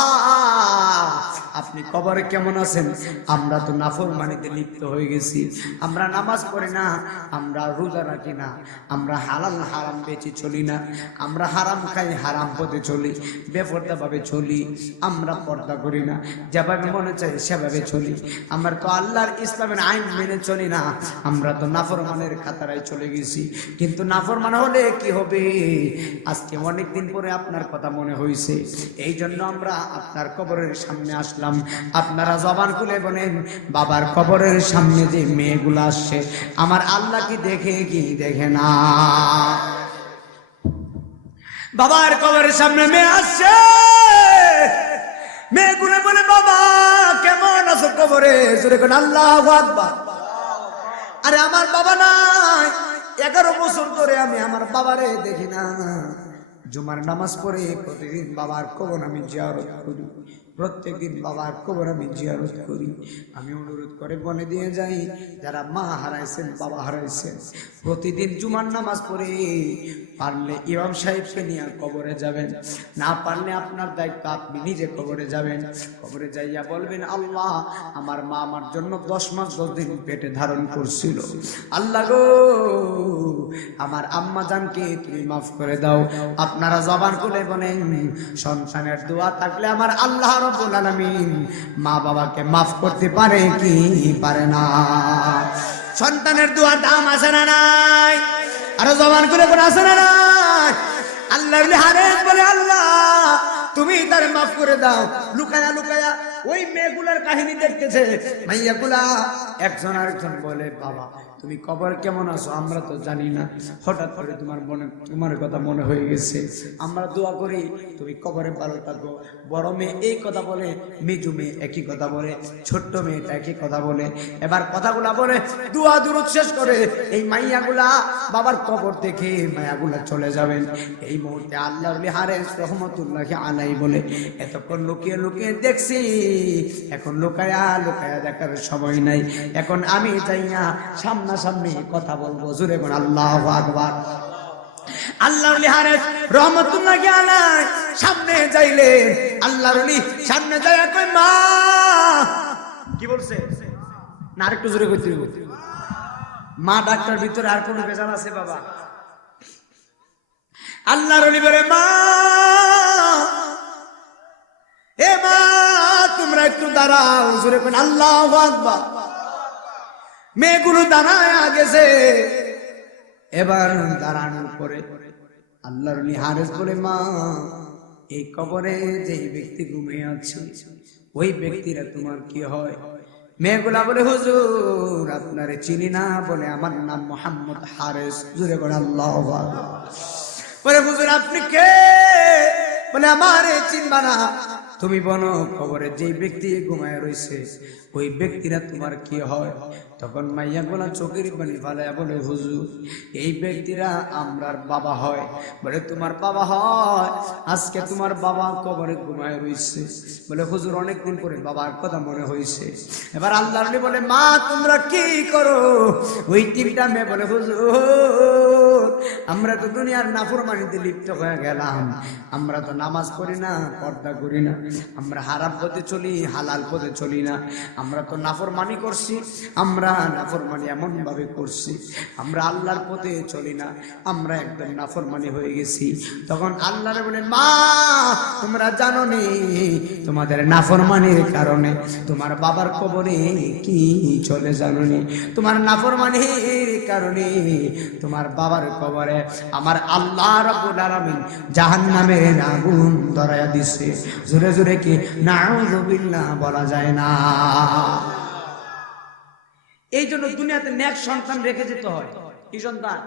আপনি কবরে কেমন আছেন? আমরা তো নাফরমানিতে লিপ্ত হয়ে গেছি, আমরা নামাজ পড়ি না, আমরা রোজা রাখি না, আমরা হালাল হারাম বেঁচে চলি না, আমরা হারাম খাই, হারাম পথে চলি, বেপরদা ভাবে চলি, আমরা পর্দা করি না, যেভাবে মনে চাই সেভাবে চলি, আমরা তো আল্লাহর ইসলামের আইন মেনে চলি না, আমরা তো নাফরমানের খাতারায় চলে গেছি। কিন্তু নাফরমান হলে কি হবে? আজকে অনেকদিন পরে আপনার কথা মনে হয়েছে, এই জন্য আমরা আপনার কবরের সামনে আসলাম। আপনারা জবান খুলে বলেন, বাবার কবরের সামনে যে মেয়েগুলো আসছে আমার আল্লাহ কি দেখে কি দেখে না? বাবার কবরের সামনে মেয়ে আসছে, মেয়েগুলো বলে, বাবা কেমন আছো কবরে? জোরে কোন আল্লাহু আকবার। আরে আমার বাবা নাই, 11 বছর ধরে আমি আমার বাবারে দেখি না। জুমার নামাজ পড়ে প্রতিদিন বাবার কবর আমি জিয়ারত করি, প্রত্যেকদিন বাবার কবর আমি জিয়ারত করি। আমি অনুরোধ করে বলে দিয়ে যাই, যারা মা হারাইছেন, বাবা হারাইছেন, প্রতিদিন জুমার নামাজ পড়ে পারলে ইমাম সাহেবকে নিয়ে কবরে যাবেন, না পারলে আপনার দায়িত্ব আপনি নিজে কবরে যাবেন। কবরে যাইয়া বলবেন, আল্লাহ আমার মা আমার জন্য 10 মাস 10 দিন পেটে ধারণ করছিল, আল্লাহ গো আমার আম্মা জানকে তুমি মাফ করে দাও। আপনারা জবান খুলে বলেন, সন্তানের দোয়া থাকলে আমার আল্লাহ রাব্বুল আলামিন মা বাবাকে মাফ করতে পারে কি পারে না? সন্তানের দোয়ার দাম আছে না নাই? আরো জবান করে বলে আছে না নাই? আল্লাহ হারেস বলে, আল্লাহ তুমি তার মাফ করে দাও। লুকায়া লুকায়া ওই মেয়েগুলার কাহিনী দেখতেছে, মাইয়াগুলা একজন আরেকজন বলে, বাবা তুমি কবর কেমন আছো আমরা তো জানি না, হঠাৎ করে তোমার কথা মনে হয়ে গেছে, আমরা দোয়া করি তুমি কবরে ভালো থাকো। বড় মেয়ে এই কথা বলে, মেজু মেয়ে একই কথা বলে, ছোট্ট মেয়েটা একই কথা বলে। এবার কথাগুলা বলে দোয়া দুরূদ শেষ করে এই মাইয়াগুলা বাবার কবর দেখে মায়াগুলা চলে যাবেন। এই মুহূর্তে আল্লাহ হারেস রহমতুল্লাহি আলাইহি বলে, এতক্ষণ লুকিয়ে লুকিয়ে দেখছি, এখন লুকায়া লুকায়া দেখার সময় নাই, এখন আমি যাইয়া সামনাসামনি কথা বলবো। জোরে বল আল্লাহু আকবার। আল্লাহর ওলি হারেস রহমতুল্লাহি আলাইহি সামনে যাইলে, আল্লাহর ওলি সামনে যাইয়া কই, মা কি বলছে না, আরেকটু জোরে কইতে হবে। মা ডাক্তার ভিতরে আর কোনো বেজাল আছে বাবা? আল্লাহর ওলি বলে, মা এ মা তোমরা একটু দাঁড়াও। জোরে কই আল্লাহু আকবার। মেয়েগুলো দাঁড়ায় গেছে। এবার দাঁড়ানোর পরে আল্লাহর ওলি হারেস বলে, মা এই কবরে যে ব্যক্তি ঘুমিয়ে আছে ওই ব্যক্তিরা তোমার কি হয়? মেয়েগুলা বলে, হুজুর আপনারে চিনি না। বলে, আমার নাম মোহাম্মদ হারেস। জোরে বলে আল্লাহু আকবার। বলে, হুজুর আপনি কে? বলে, আমারে চিনবা না? তুমি বলো কবরে যে ব্যক্তি ঘুমায় রয়েছে ওই ব্যক্তিরা তোমার কি হয়? তখন মাইয়া গোলা চোখের পানি ফালায়া বলে, হুজুর এই ব্যক্তিরা আমরার বাবা হয়। বলে, তোমার বাবা হয়? আজকে তোমার বাবা কবরে ঘুমায় রয়েছে। বলে, হুজুর অনেকদিন পরে বাবার কথা মনে হয়েছে। এবার আল্লাহ বলে, মা তোমরা কি করো? ওই 3টা মেয়ে বলে, হুজুর আমরা তো দুনিয়ার নাফরমানিতে লিপ্ত হয়ে গেলাম, আমরা তো নামাজ পড়ি না, পর্দা করি না, আমরা হারাম পথে চলি, হালাল পথে চলি না, আমরা তো নাফরমানি করছি, আমরা নাফরমানি এমন ভাবে করছি, আমরা আল্লাহর পথে চলি না, আমরা একদম নাফরমানি হয়ে গেছি। তখন আল্লাহরে বলে, মা তোমরা জানো নি তোমাদের নাফরমানির কারণে তোমার বাবার কবরে কি চলে, জানো নি? তোমার নাফরমানির কারণে তোমার বাবার কবরে আমার আল্লাহ রাব্বুল আলামিন জাহান্নামের আগুন ধরায়া দিছে। জোরে জোরে কি নাউযুবিল্লাহ বলা যায় না? এই জন্য দুনিয়াতে নেক সন্তান রেখে যেতে হয়। কি সন্তান?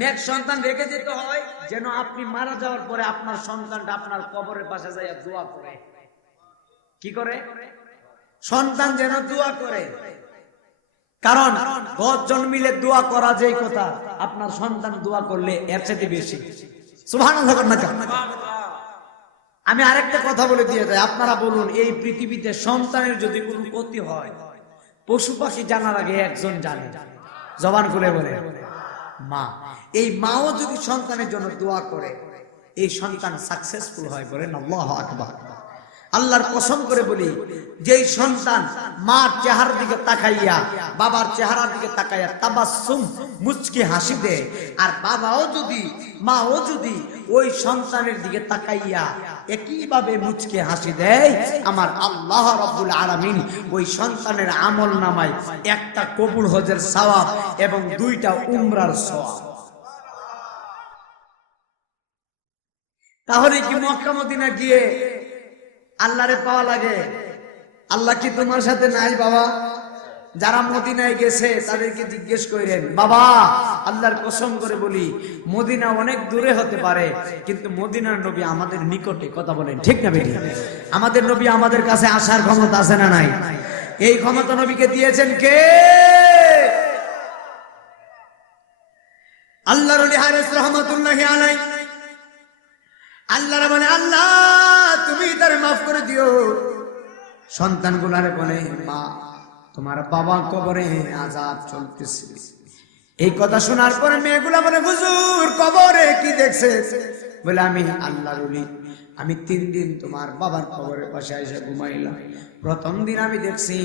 নেক সন্তান রেখে যেতে হয়, যেন আপনি মারা যাওয়ার পরে আপনার সন্তানটা আপনার কবরের পাশে যাইয়া দোয়া করে। কি করে? সন্তান যেন দোয়া করে। কারণ 10 জন মিলে দোয়া করা যেই কথা, আপনার সন্তান দোয়া করলে এর চাইতে বেশি। সুবহানাল্লাহ। আমি আরেকটা কথা বলে দিয়ে যাই, আপনারা বলুন এই পৃথিবীতে সন্তানের যদি কোনো ক্ষতি হয়, পশু পাখি জানার আগে একজন জানে, জবান খুলে বলে মা। এই মাও যদি সন্তানের জন্য দোয়া করে, এই সন্তান সাকসেসফুল হয়। বলেন আল্লাহু আকবার। আল্লাহর কসম করে বলি, যেই সন্তান মার চেহারার দিকে তাকাইয়া, বাবার চেহারার দিকে তাকাইয়া তাবাসসুম মুচকি হাসি দেয়, আর বাবাও যদি মাও যদি ওই সন্তানের দিকে তাকাইয়া একইভাবে মুচকি হাসি দেয়, আমার আল্লাহ রাব্বুল আলামিন ওই সন্তানের আমল নামায় একটা কবুল হজের সওয়াব এবং 2টা উমরার সওয়াব। তাহলে কি মক্কা মদিনা গিয়ে আল্লাহরে পাওয়া লাগে? আল্লাহ কি তোমার সাথে নাই বাবা? যারা মদিনায় গেছে তাদেরকে জিজ্ঞেস করেন, বাবা আল্লাহর কসম করে বলি মদিনা অনেক দূরে হতে পারে, কিন্তু মদিনার নবী আমাদের নিকটে। কথা বলেন ঠিক না বেটি? আমাদের নবী আমাদের কাছে আসার ক্ষমতা আছে না নাই? এই ক্ষমতা নবীকে দিয়েছেন কে? আল্লাহর ওলি হারেস রহমাতুল্লাহি আলাইহি আল্লাহর বলে আল্লাহ তুমি তারে মাফ করে দিও। সন্তান গুলারে বলে মা তোমার বাবা কবরে আযাব চলতেছে। এই কথা শোনার পরে মেয়েগুলা বলে হুজুর কবরে কি দেখছে? বলে আমি আল্লাহর ওলি, আমি 3 দিন তোমার বাবার কবরের পাশে এসে ঘুমাইলাম। প্রথম দিন আমি দেখছি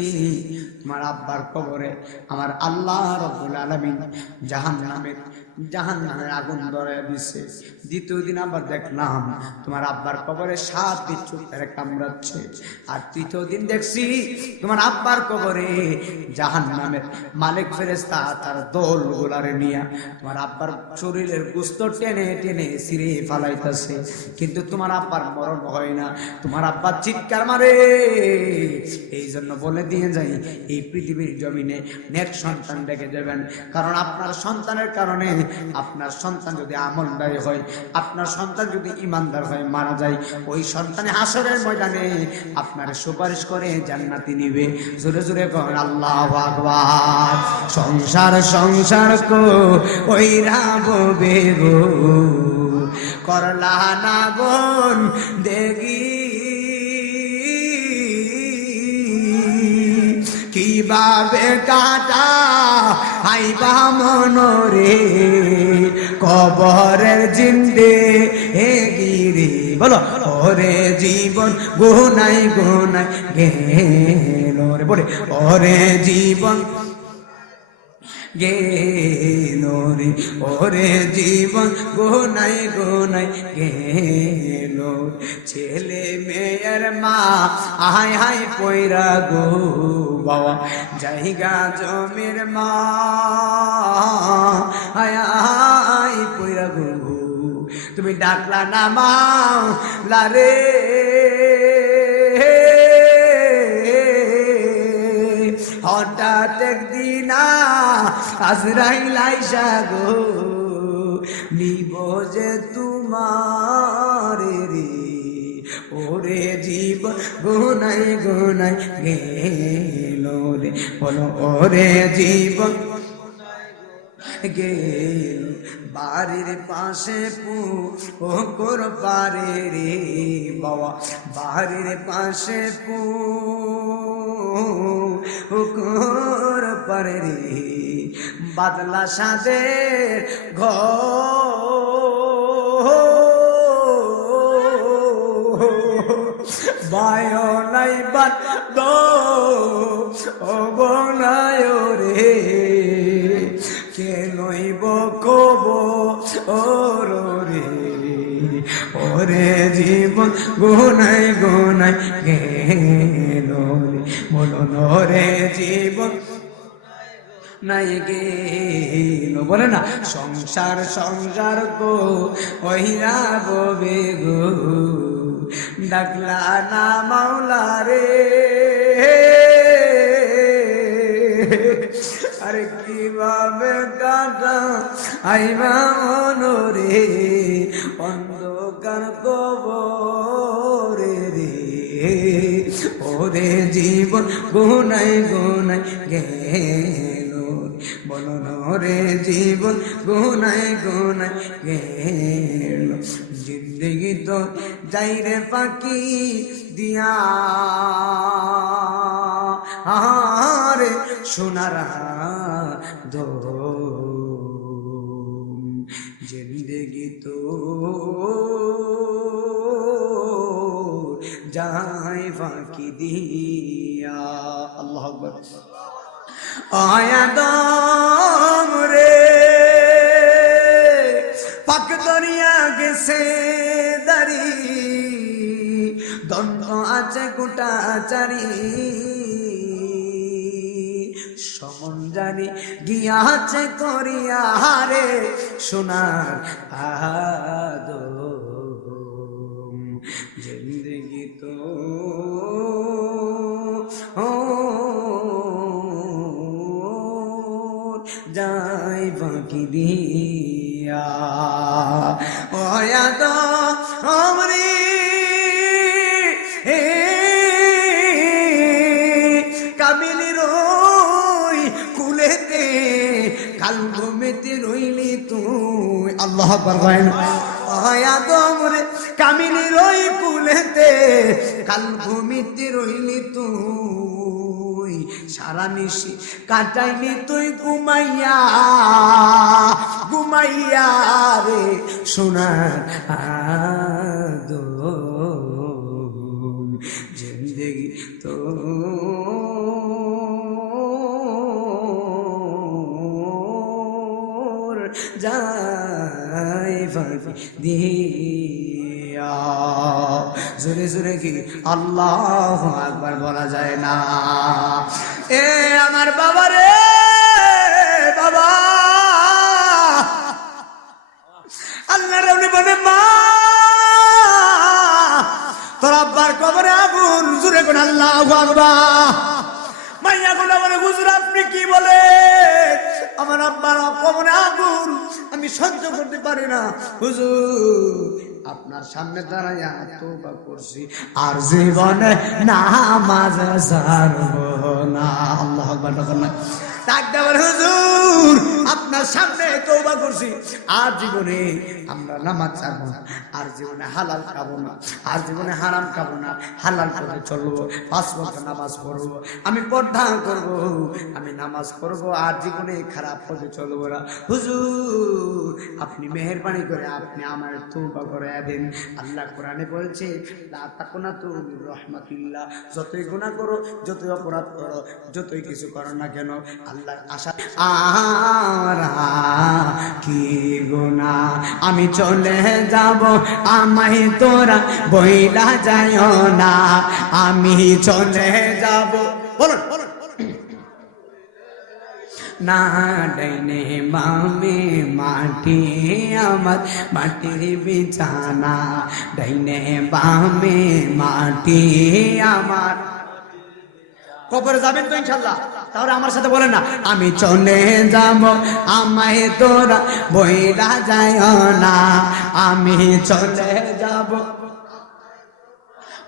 তোমার আব্বার কবরে আমার আল্লাহ রাব্বুল আলামিন জাহান্নামের আগুন ধরে দিচ্ছে। দ্বিতীয় দিন আবার দেখলাম তোমার আব্বার কবরে 7 বিচ্ছু তারে কামড়াচ্ছে। আর তৃতীয় দিন দেখছি তোমার আব্বার কবরে জাহান্নামের মালিক ফেরেশতা তার দল গোলারে নিয়ে তোমার আব্বার শরীরের গোশত টেনে টেনে ছিঁড়ে ফালাইতেছে। কিন্তু তোমার আব্বার মরণ হয় না, তোমার আব্বা চিৎকার মারে। এই জন্য বলে দিয়ে যাই এই পৃথিবীর জমিনে নেক সন্তান রেখে যাবেন, কারণ আপনার সন্তানের কারণে আপনার সন্তান যদি আমলদারি হয়, আপনার সন্তান যদি ইমানদার হয় মারা যায়, ওই সন্তানে হাসরের ময়দানে আপনার সুপারিশ করে জান্নাতে নিবে। জোরে জোরে করেন আল্লাহু আকবার। সংসার সংসার কো ওই রাববে গো করলা না বোন দেখি কিভাবে কাটা আইবা মনরে কবরের জিন্দে হে গিরি বলো ওরে জীবন গুনাই গুনাই গেল রে বলে ওরে জীবন গেল রে ওরে জীবন গুনাই গুনাই গেল। ছেলে মেয়ের মা আহাই হাই পয়রা গো বাবা জায়গা জমির মা হায় হাই পয়রা গো। তুমি ডাকলা না মাওলা রে হঠাৎ একদিন আজরাইল আইসা গো নিব যে তোমার রে ওরে জীবন গুনাই গুনাই গেল রে বলো ওরে জীবন গেল। বাড়ির পাশে পুকুর পারে রে বাবা বাড়ির পাশে পুকুর পারে রে বাদলা সাদের বায়ো নাই বাদ ও বনায় রে কে নইব কব রে ওরে জীবন গুনাই গুনাই গেল রে বলো রে জীবন নাই গেল বলে না সংসার সংসার গো ওইরা ববে গো ডাকলা না মাওলা রে আরে কিভাবে কাটা আইবা মনরে অন্ধকার কবরে রে ওরে জীবন গুনাই গুনাই গেল বলো রে জীবন গুনাই গুনাই গেল। জিন্দগি তো যাই রে পাখি দিয়া আরে সোনারা দো জিন্দগি তো যাই ফাঁকি দিয়া। আল্লাহু আকবার। আয়াদম রে পাক দরিয়া গেছে দারি দন্ত আছে গোটা চারি সমন জানি গিয়াছে করিয়া হারে সোনার আদম জিন্দগি তো যাই বাকি দিয়া আয়াদম রে কামিলি রই কুলেতে কাল ঘুমেতে রইলি তুই। আল্লাহু আকবার। আয়াদম রে কামিনীর ওই কুলেতে কাল ঘুমিতে রইলি তুই সারা নিশি কাটাইলি তুই ঘুমাইয়া ঘুমাইয়া রে সোনার আদম জিন্দেগি তো যাই দিয়া জোরে জোরে কি আল্লাহু আকবার বলা যায় না। এ আমার বাবা রে বাবা, আল্লাহ রাউনি বলে মা তোর আব্বার কবরে আগুন, জোরে কোন আল্লাহু আকবার। মাইয়া গুলো বলে হুজুর আপনি কি বলে, আমার আব্বার কবরে আগুন, আমি সহ্য করতে পারি না হুজুর। আপনার সামনে দাঁড়াইয়া তওবা করছি আর জীবনে নামাজ ছাড়বো না। আল্লাহু আকবার বলেন না। ডাক দেওয়ার হুজুর আপনার সামনে তওবা করছি আর জীবনে আমরা নামাজ ছাড়বো না, আর জীবনে হালাল খাবো না, আর জীবনে হারাম খাবো না, হালাল পথে চলবো, 5 ওয়াক্ত নামাজ পড়বো, আমি পর্দা করবো, আমি নামাজ পড়বো, আর জীবনে খারাপ পথে চলবো না। হুজুর আপনি মেহেরবানি করে আপনি আমার তওবা করে দেন। আল্লাহ কোরআনে বলছে লা তাকুনাতু মির রাহমাতিল্লাহ, যতই গুনাহ করো, যতই অপরাধ করো, যতই কিছু করো না কেন, আল্লাহর আশা আর কি গুনাহ আমি চলে যাব, আমায় তোরা বইলা যাইও না, আমি চলে যাব। বলুন বলুন না ডাইনে বামে মাটি আমার মাটির বিছানা, ডাইনে বামে মাটি আমার। কবরে যাবেন তো ইনশাআল্লাহ? তাহলে আমার সাথে বলেন না, আমি চলে যাব, আমায় তোরা বইলা যাইও না, আমি চলে যাব,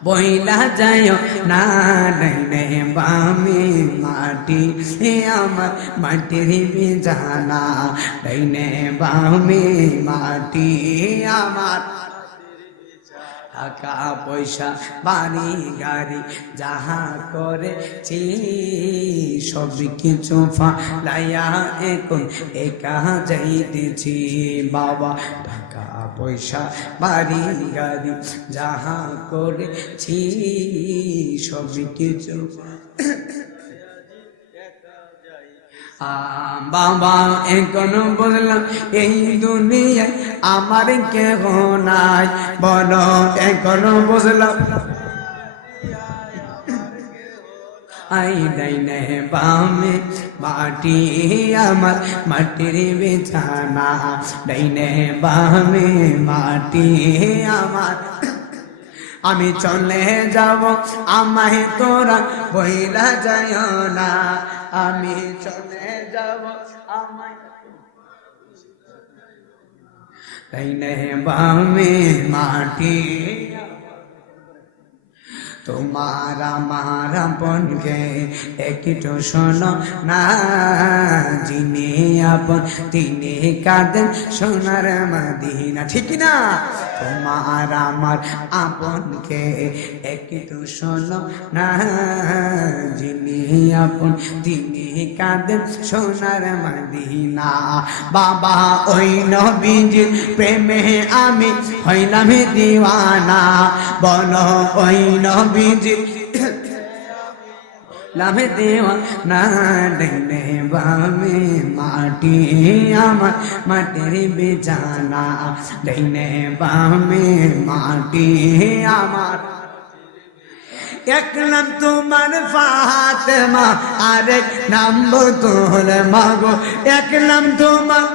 বইলা যাইও না, ডাইনে বামে মাটি আমার মাটির বিছানা, ডাইনে বামে মাটি আমার। টাকা পয়সা বাড়ি গাড়ি যাহা করেছি সব কিছু ফালাইয়া এখন একা যাইতেছি বাবা। টাকা পয়সা বাড়ি গাড়ি যাহা করেছি সব কিছু বাবা এখন বললাম এই দুনিয়ায় আমার কেহ নাই, বলো এখন বুঝলাম আই ডাইনে বামে মাটি আমার মাটির বিছানা, ডাইনে বামে মাটি আমার। আমি চলে যাব, আমায় তোরা বইলা যাইও না, আমি চলে যাব, আমায় ডাইনে বামে মাটি। তোমার আমার আপনকে একটু শোনো না, যিনি আপন তিনি কাঁদেন সোনার মদিনা, ঠিক না? তোমার আমার আপনকে একটু শোনো না, যিনি আপন তিনি কাঁদেন সোনার মদিনা। বাবা ওই নবীজির প্রেমে আমি হইলাম দিওয়ানা, বলো ওই নবীজির লাভে দেওয়া না, ডাইনে বামে মাটি আমার মাটির বিছানা, ডাইনে বামে মাটি আমার। এক নাম তোমার ফাতেমা, আরেক নাম বতুল মাগো, এক নাম তোমার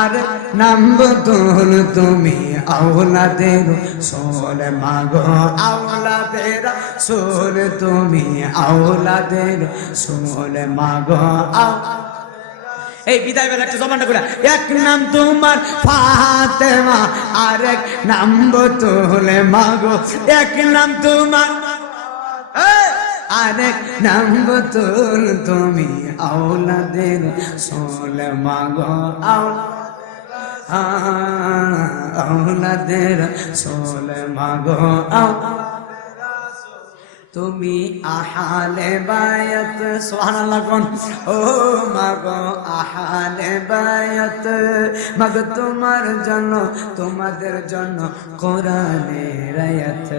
আর নাম বতুল, তুমি আওলাদের সোল মাগো, আওলাদের সোল, তুমি আওলাদের সোল মাগো। এই বিদায় বেলা একটা জমানটা করে, এক নাম তোমার ফাতেমা, আরেক নাম বতুল মাগো, এক নাম তোমার আরেক নাম বতুল, তুমি আওলাদের সোল মাগো, আওলাদের রাসূল মাগো তুমি আহালে বায়াত সুবহানাল্লাহ কোন ও মাগো আহালে বায়াত মাগো তোমার জন্য তোমাদের জন্য কোরআনের আয়াত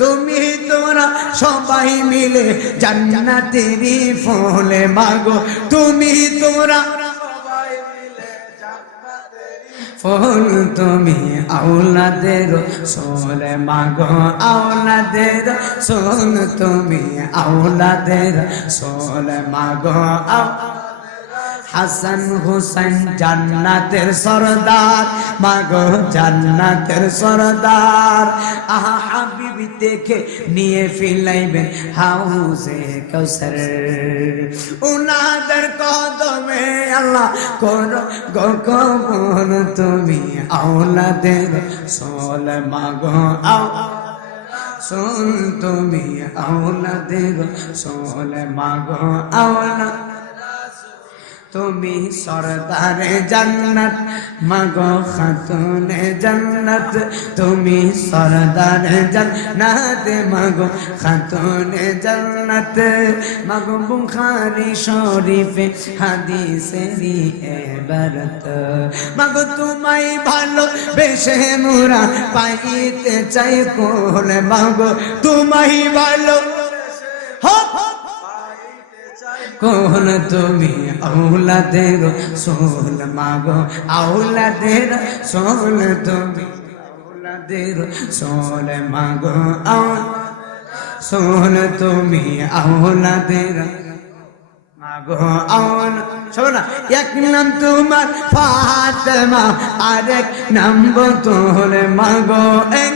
তুমি তোমরা সবাই মিলে জান্নাতেরই ফুলে মাগো তুমি তোমরা ফুল তুমি আওলাদের রাসূল মাগো আওলাদের রাসূল তুমি আওলাদের রাসূল মাগো হাসান হুসাইন জান্নাতের সরদার মাগো জান্নাতের সরদার আহা হাবিবি দেখে নিয়ে ফিলাইবেন হাউজে কাউসার উনাদের কদমে আল্লাহ করো গো কবুল তুমি আওলাদের রাসূল মাগো রাসূল তুমি আওলাদের রাসূল মাগো আওলাদ তুমি সরদারে জান্নাত মাগো খাতুনে জান্নাত তুমি সরদারে জান্নাত মাগো খাতুনে জান্নাত মাগো বুখারী শরীফে হাদিসেরই ইবারত মাগো তোমায় ভালোবেসে মোরা পাইতে চাই কোল মাগো তোমায় ভালো কোন তুমি আওলাদের রাসূল মাগো আওলাদের রাসূল তুমি আওলাদের রাসূল মাগো রাসূল তুমি আওলাদের মাগো আওলাদ শোনো না এক নাম তোমার ফাতেমা আরেক নাম বতুল মাগো এক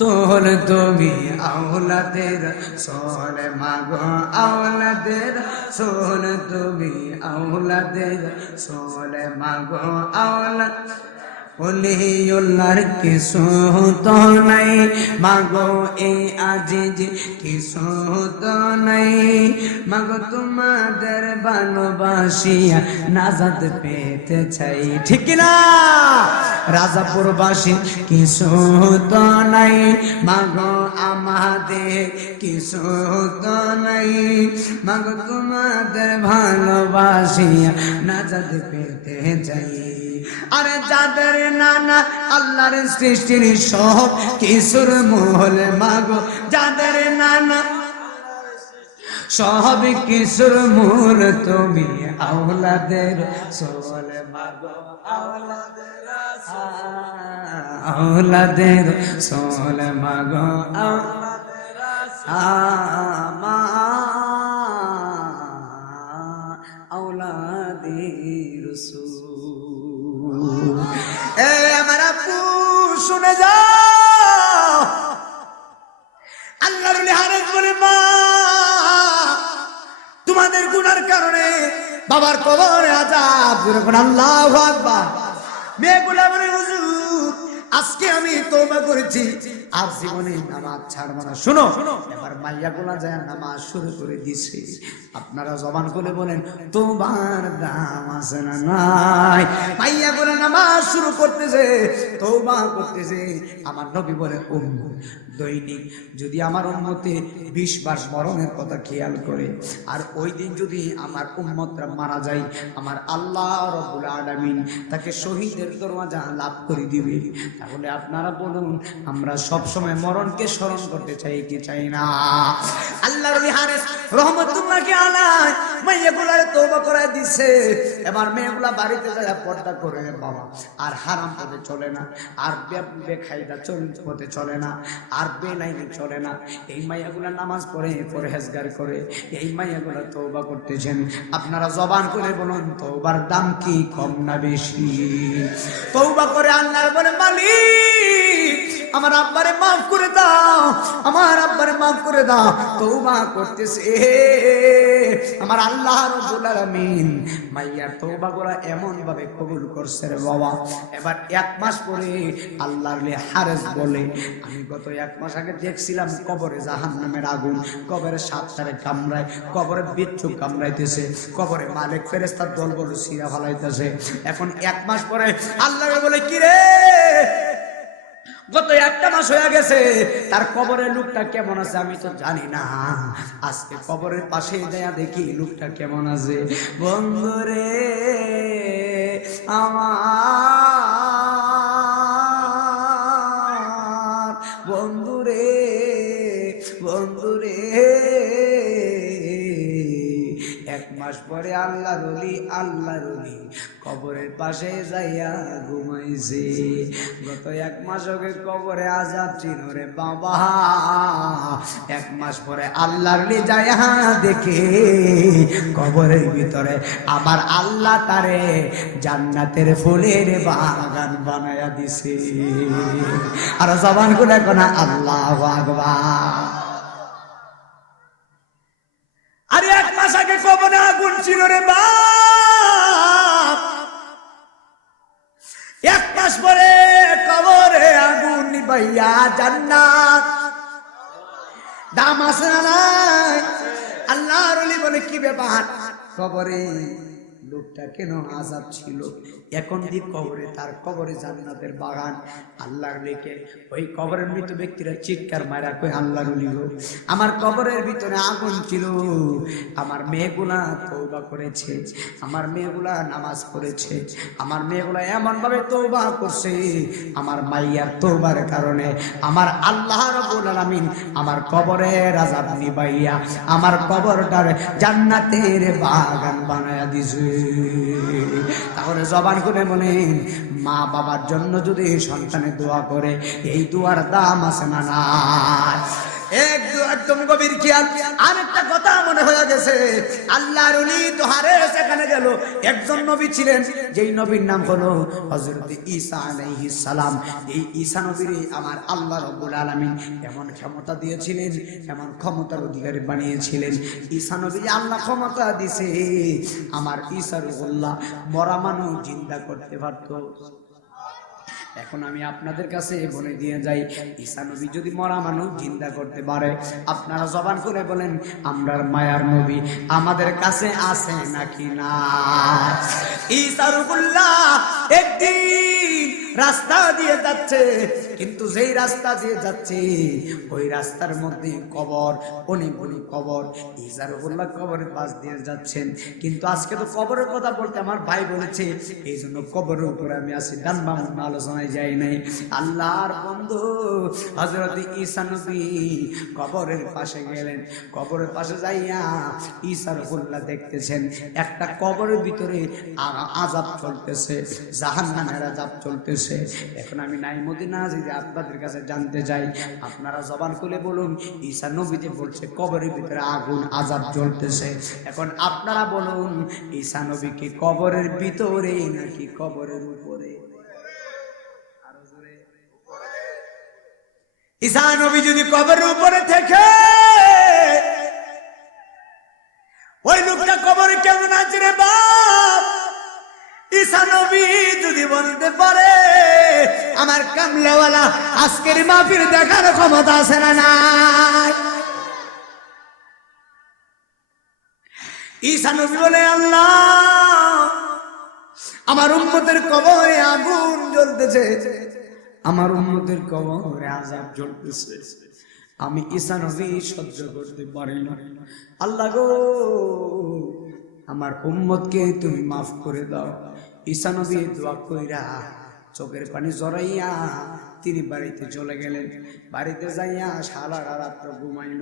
তোর তুমি আওলাদের রাসূল মাগো আওলাদের রাসূল তুমি আওলাদের রাসূল মাগো আওলাদ ওলিউল্লাহর কিছু তো নাই মাগো এই আজিজ কিছু তো নাই মাগো তোমাদের ভালোবাসিয়া নাজাত পেতে চাই ঠিক না রাজাপুরবাসী কিছু তো নাই মাগো আমাদের কিছু তো নাই মাগো তোমাদের ভালোবাসিয়া নাজাত পেতে চাই আরে যাদের নানা আল্লাহর সৃষ্টির সব কিছুর মূল মাগো যাদের নানা সব কিছুর মূল তুমি আওলাদের রাসূল মাগো আওলাদের রাসূল মাগো আওলাদের রাসূল এ আমার আপু শুনে যাও আল্লাহর হারেস বলে মা তোমাদের গুনার কারণে বাবার কবরে আযাব যখন আল্লাহু আকবার মেয়েগুলা বলে হুজুর আজকে আমি তওবা করেছি আর জীবনে নামাজ ছাড়ব না শুনো এবার মাইয়াগুলা যায় নামাজ শুরু করে দিয়েছে আপনারা জবান করে বলেন তওবার দাম আছে না নাই মাইয়াগুলা নামাজ শুরু করতেছে তওবা করতেছে আমার নবী বলে উম্মত দৈনিক যদি আমার উম্মতে 20 বার মরণের কথা খেয়াল করে আর ওই দিন যদি আমার উম্মতরা মারা যায় আমার আল্লাহ রাব্বুল আলামিন তাকে শহীদের দরজা লাভ করে দিবে তাহলে আপনারা বলুন আমরা সব সময় মরণকে স্মরণ করতে চাই কি চাই না আল্লাহর ওলি হারেস রহমাতুল্লাহি আলাইহি মেয়েগুলারে তওবা করায় দিছে এবার মেয়েগুলা বাড়িতে যায় পর্দা করে বাবা আর হারাম পথে চলে না আর বেখাইদা পথে চলে না আর বেলাইনে চলে না এই মাইয়াগুলা নামাজ পড়ে পরহেজগার করে এই মাইয়াগুলা তওবা করতেছেন আপনারা জবান করে বলুন তওবার দাম কি কম না বেশি তওবা করে আল্লাহর বলে মালিক আমার আব্বারে মাফ করে দাও, আমার আব্বারে মাফ করে দাও। তওবা করতেছে আমার আল্লাহ রাব্বুল আলামিন মাইয়ার তওবা গুলা এমন ভাবে কবুল করছে রে বাবা। এবার 1 মাস পরে আল্লাহর হারেস বলে, আমি গত 1 মাস আগে দেখছিলাম কবরে জাহান্নামের আগুন, কবরে সাপটারে কামড়ায়, কবরে বিচ্ছু কামড়াইতেছে, কবরে মালিক ফেরেশতার দল বলে সিরা ফালাইতেছে। এখন 1 মাস পরে আল্লাহ বলে, কি রে গত 1টা মাস হয়ে গেছে, তার কবরের লোকটা কেমন আছে আমি তো জানি না, আজকে কবরের পাশে যাইয়া দেখি লোকটা কেমন আছে। বন্ধুরে আমার, বন্ধুরে বন্ধুরে 1 মাস পরে আল্লাহর ওলি কবরের পাশে যাইয়া ঘুমাইছে। গত 1 মাস আগে কবরে আযাব ছিল রে বাবা, 1 মাস পরে আল্লাহর ওলি যাইয়া দেখে কবরের ভিতরে আমার আল্লাহ তারে জান্নাতের ফুলের বাগান বানায়া দিছে। আর জবান খুলে কোনা আল্লাহু আকবার। আরে 1 মাস আগে কবরে আগুন ছিল রে বাপ, 1 মাস পরে কবরে আগুন নিবাইয়া জান্নাত। দাম আছে না নাই? আল্লাহর ওলি বলে, কি ব্যাপার কবরে লোকটা কেন আযাব ছিল, এখন দি কবরে তার কবরে জান্নাতের বাগান। আল্লাহর ওলিকে ওই কবরের মৃত ব্যক্তিরা চিৎকার মারা কই, আল্লাহর ওলি গো আমার কবরের ভিতরে আগুন ছিল, আমার মেয়েগুলা তওবা করেছে, আমার মেয়েগুলা নামাজ পড়েছে, আমার মেয়েগুলা এমন ভাবে তওবা করছে, আমার মাইয়ার তওবার কারণে আমার আল্লাহ রাব্বুল আলামিন আমার কবরের আযাব নিবাইয়া আমার কবরটার জান্নাতের বাগান বানায়া দিছে। তাহলে জবান করে বলেন, মা বাবার জন্য যদি সন্তানে দোয়া করে এই দোয়ার দাম আছে না নাই? একদম গভীর খেয়াল। আরেকটা কথা মনে হয়ে গেছে, আল্লাহর ওলি তো হারেস এখানে গেল, একজন নবী ছিলেন যেই নবীর নাম হলো হযরত ঈসা আলাইহিস সালাম। এই ঈসা নবীরে আমার আল্লাহ রাব্বুল আলামিন এমন ক্ষমতা দিয়েছিলেন, এমন ক্ষমতার অধিকারী বানিয়েছিলেন। ঈসা নবী আল্লাহ ক্ষমতা দিছে, আমার ঈসা রুহুল্লাহ মরা মানুষ জিন্দা করতে পারত। এখন আমি আপনাদের কাছে বলে দিয়ে যাই, ঈসা নবী যদি মরা মানুষ জিন্দা করতে পারে, আপনারা জবান করে বলেন আমরার মায়ার নবী আমাদের কাছে আছে নাকি না? ঈসা রুহুল্লাহ একদিন রাস্তা দিয়ে যাচ্ছে, কিন্তু যেই রাস্তা দিয়ে যাচ্ছে ওই রাস্তার মধ্যে কবর, অনেকগুলি কবর। ঈসা রুহুল্লাহ কবরের পাশ দিয়ে যাচ্ছেন, কিন্তু আজকে তো কবরের কথা বলতে আমার ভাই বলেছে, এই জন্য কবরের উপরে আমি আসি, ডান বাম আলোচনায় যাই নাই। আল্লাহর বন্ধু হযরত ঈসা নবী কবরের পাশে গেলেন, কবরের পাশে যাইয়া ঈসা রুহুল্লাহ দেখতেছেন একটা কবরের ভিতরে আযাব চলতেছে, জাহান্নামের আযাব চলতেছে। এখন আমি নাই মদিনা যদি আপনাদের কাছে জানতে যাই, আপনারা জবান খুলে বলুন ঈসা নবীতে বলছে কবরের ভিতরে আগুন আযাব চলতেছে। এখন আপনারা বলুন ঈসা নবী কি কবরের ভিতরে নাকি কবরের উপরে? ঈসা নবী যদি কবরের উপরে থেকে ওই লোকটা কবরে কেমন আছে রে বাপ? ঈসা নবী যদি বলতে পারে আমার কামলাওয়ালা আজকের মাহফিল দেখার ক্ষমতা আছে না নাই? ঈসা নবী বলে, আল্লাহ আমার উম্মতের কবরে আগুন জ্বলতেছে, আমার উম্মতের কবরে আযাব জ্বলতেছে, আমি ঈসা নবী সহ্য করতে পারি না। আল্লাহ গো আমার উম্মতকে তুমি মাফ করে দাও। ঈসা নবী দোয়া কইরা চোখের পানি জড়াইয়া তিনি বাড়িতে চলে গেলেন। বাড়িতে যাইয়া সারা রাত্র ঘুমাই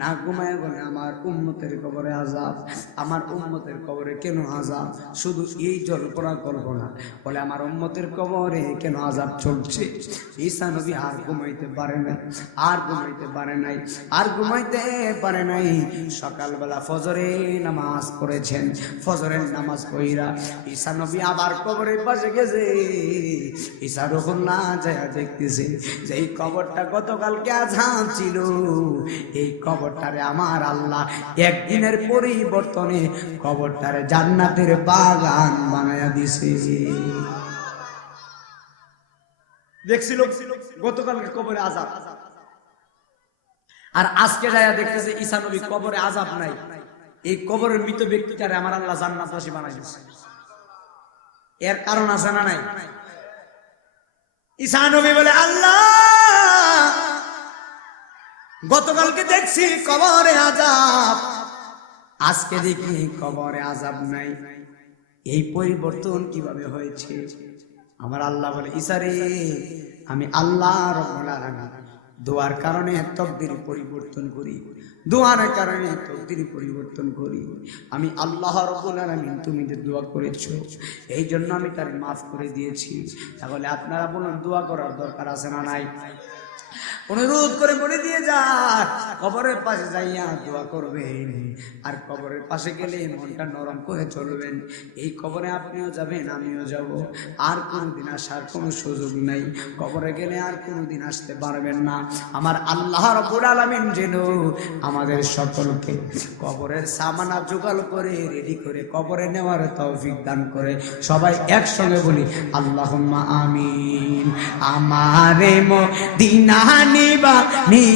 না ঘুমায় বলে আমার উম্মতের কবরে আযাব, আমার উম্মতের কবরে কেন আযাব? শুধু এই জল্পনা করবো না, বলে আমার উম্মতের কবরে কেন আযাব চলছে। ঈসা নবী আর ঘুমাইতে পারে না, আর ঘুমাইতে পারে নাই, আর ঘুমাইতে পারে নাই। সকালবেলা ফজরে নামাজ পড়েছেন, ফজরের নামাজ পড়িরা ঈসা নবী আবার কবরের পাশে গেছে। ঈসা রুহুল্লাহ যায় দেখতেছে যে এই কবরটা গতকালকে আযাব ছিল, এই কবরটারে আমার আল্লাহ একদিনের পরিবর্তনে কবরটারে জান্নাতের বাগান বানায়া দিছে। দেখছিল গতকালকে কবরে আযাব, আর আজকে যায় দেখতেছে ঈসা নবী কবরে আযাব নাই, এই কবরের মৃত ব্যক্তিটারে আমার আল্লাহ জান্নাতবাসী বানাই দিয়েছে। এর কারণ আছে না নাই? ঈসা নবী বলে, আল্লাহ গতকালকে দেখছি কবরে আযাব, আজকে দেখি কবরে আযাব নাই, এই পরিবর্তন কিভাবে হয়েছে? আমার আল্লাহ বলে, ঈসা রে, আমি আল্লাহ রাব্বুল আলামিন দোয়ার কারণে তকদির পরিবর্তন করি, দোয়ার কারণে তকদির পরিবর্তন করি। আমি আল্লাহ রাব্বুল আলামিন তুমি যে দোয়া করেছো এই জন্য আমি তার মাফ করে দিয়েছি। তাহলে আপনারা বলুন দোয়া করার দরকার আছে না নাই? অনুরোধ করে বলে দিয়ে যান, কবরের পাশে যাইয়া দোয়া করবেন, আর কবরের পাশে গেলে মনটা নরম করে চলবেন। এই কবরে আপনিও যাবেন, আমিও যাব, আর কোনোদিন আসার কোনো সুযোগ নাই। কবরে গেলে আর কোনোদিন আসতে পারবেন না। আমার আল্লাহ রাব্বুল আলামিন যেন আমাদের সকলকে কবরের সামানা জোগাড় করে রেডি করে কবরে নেওয়ার তৌফিক দান করে। সবাই একসঙ্গে বলি আল্লাহুম্মা আমিন। আমারে মদিনা নিবানি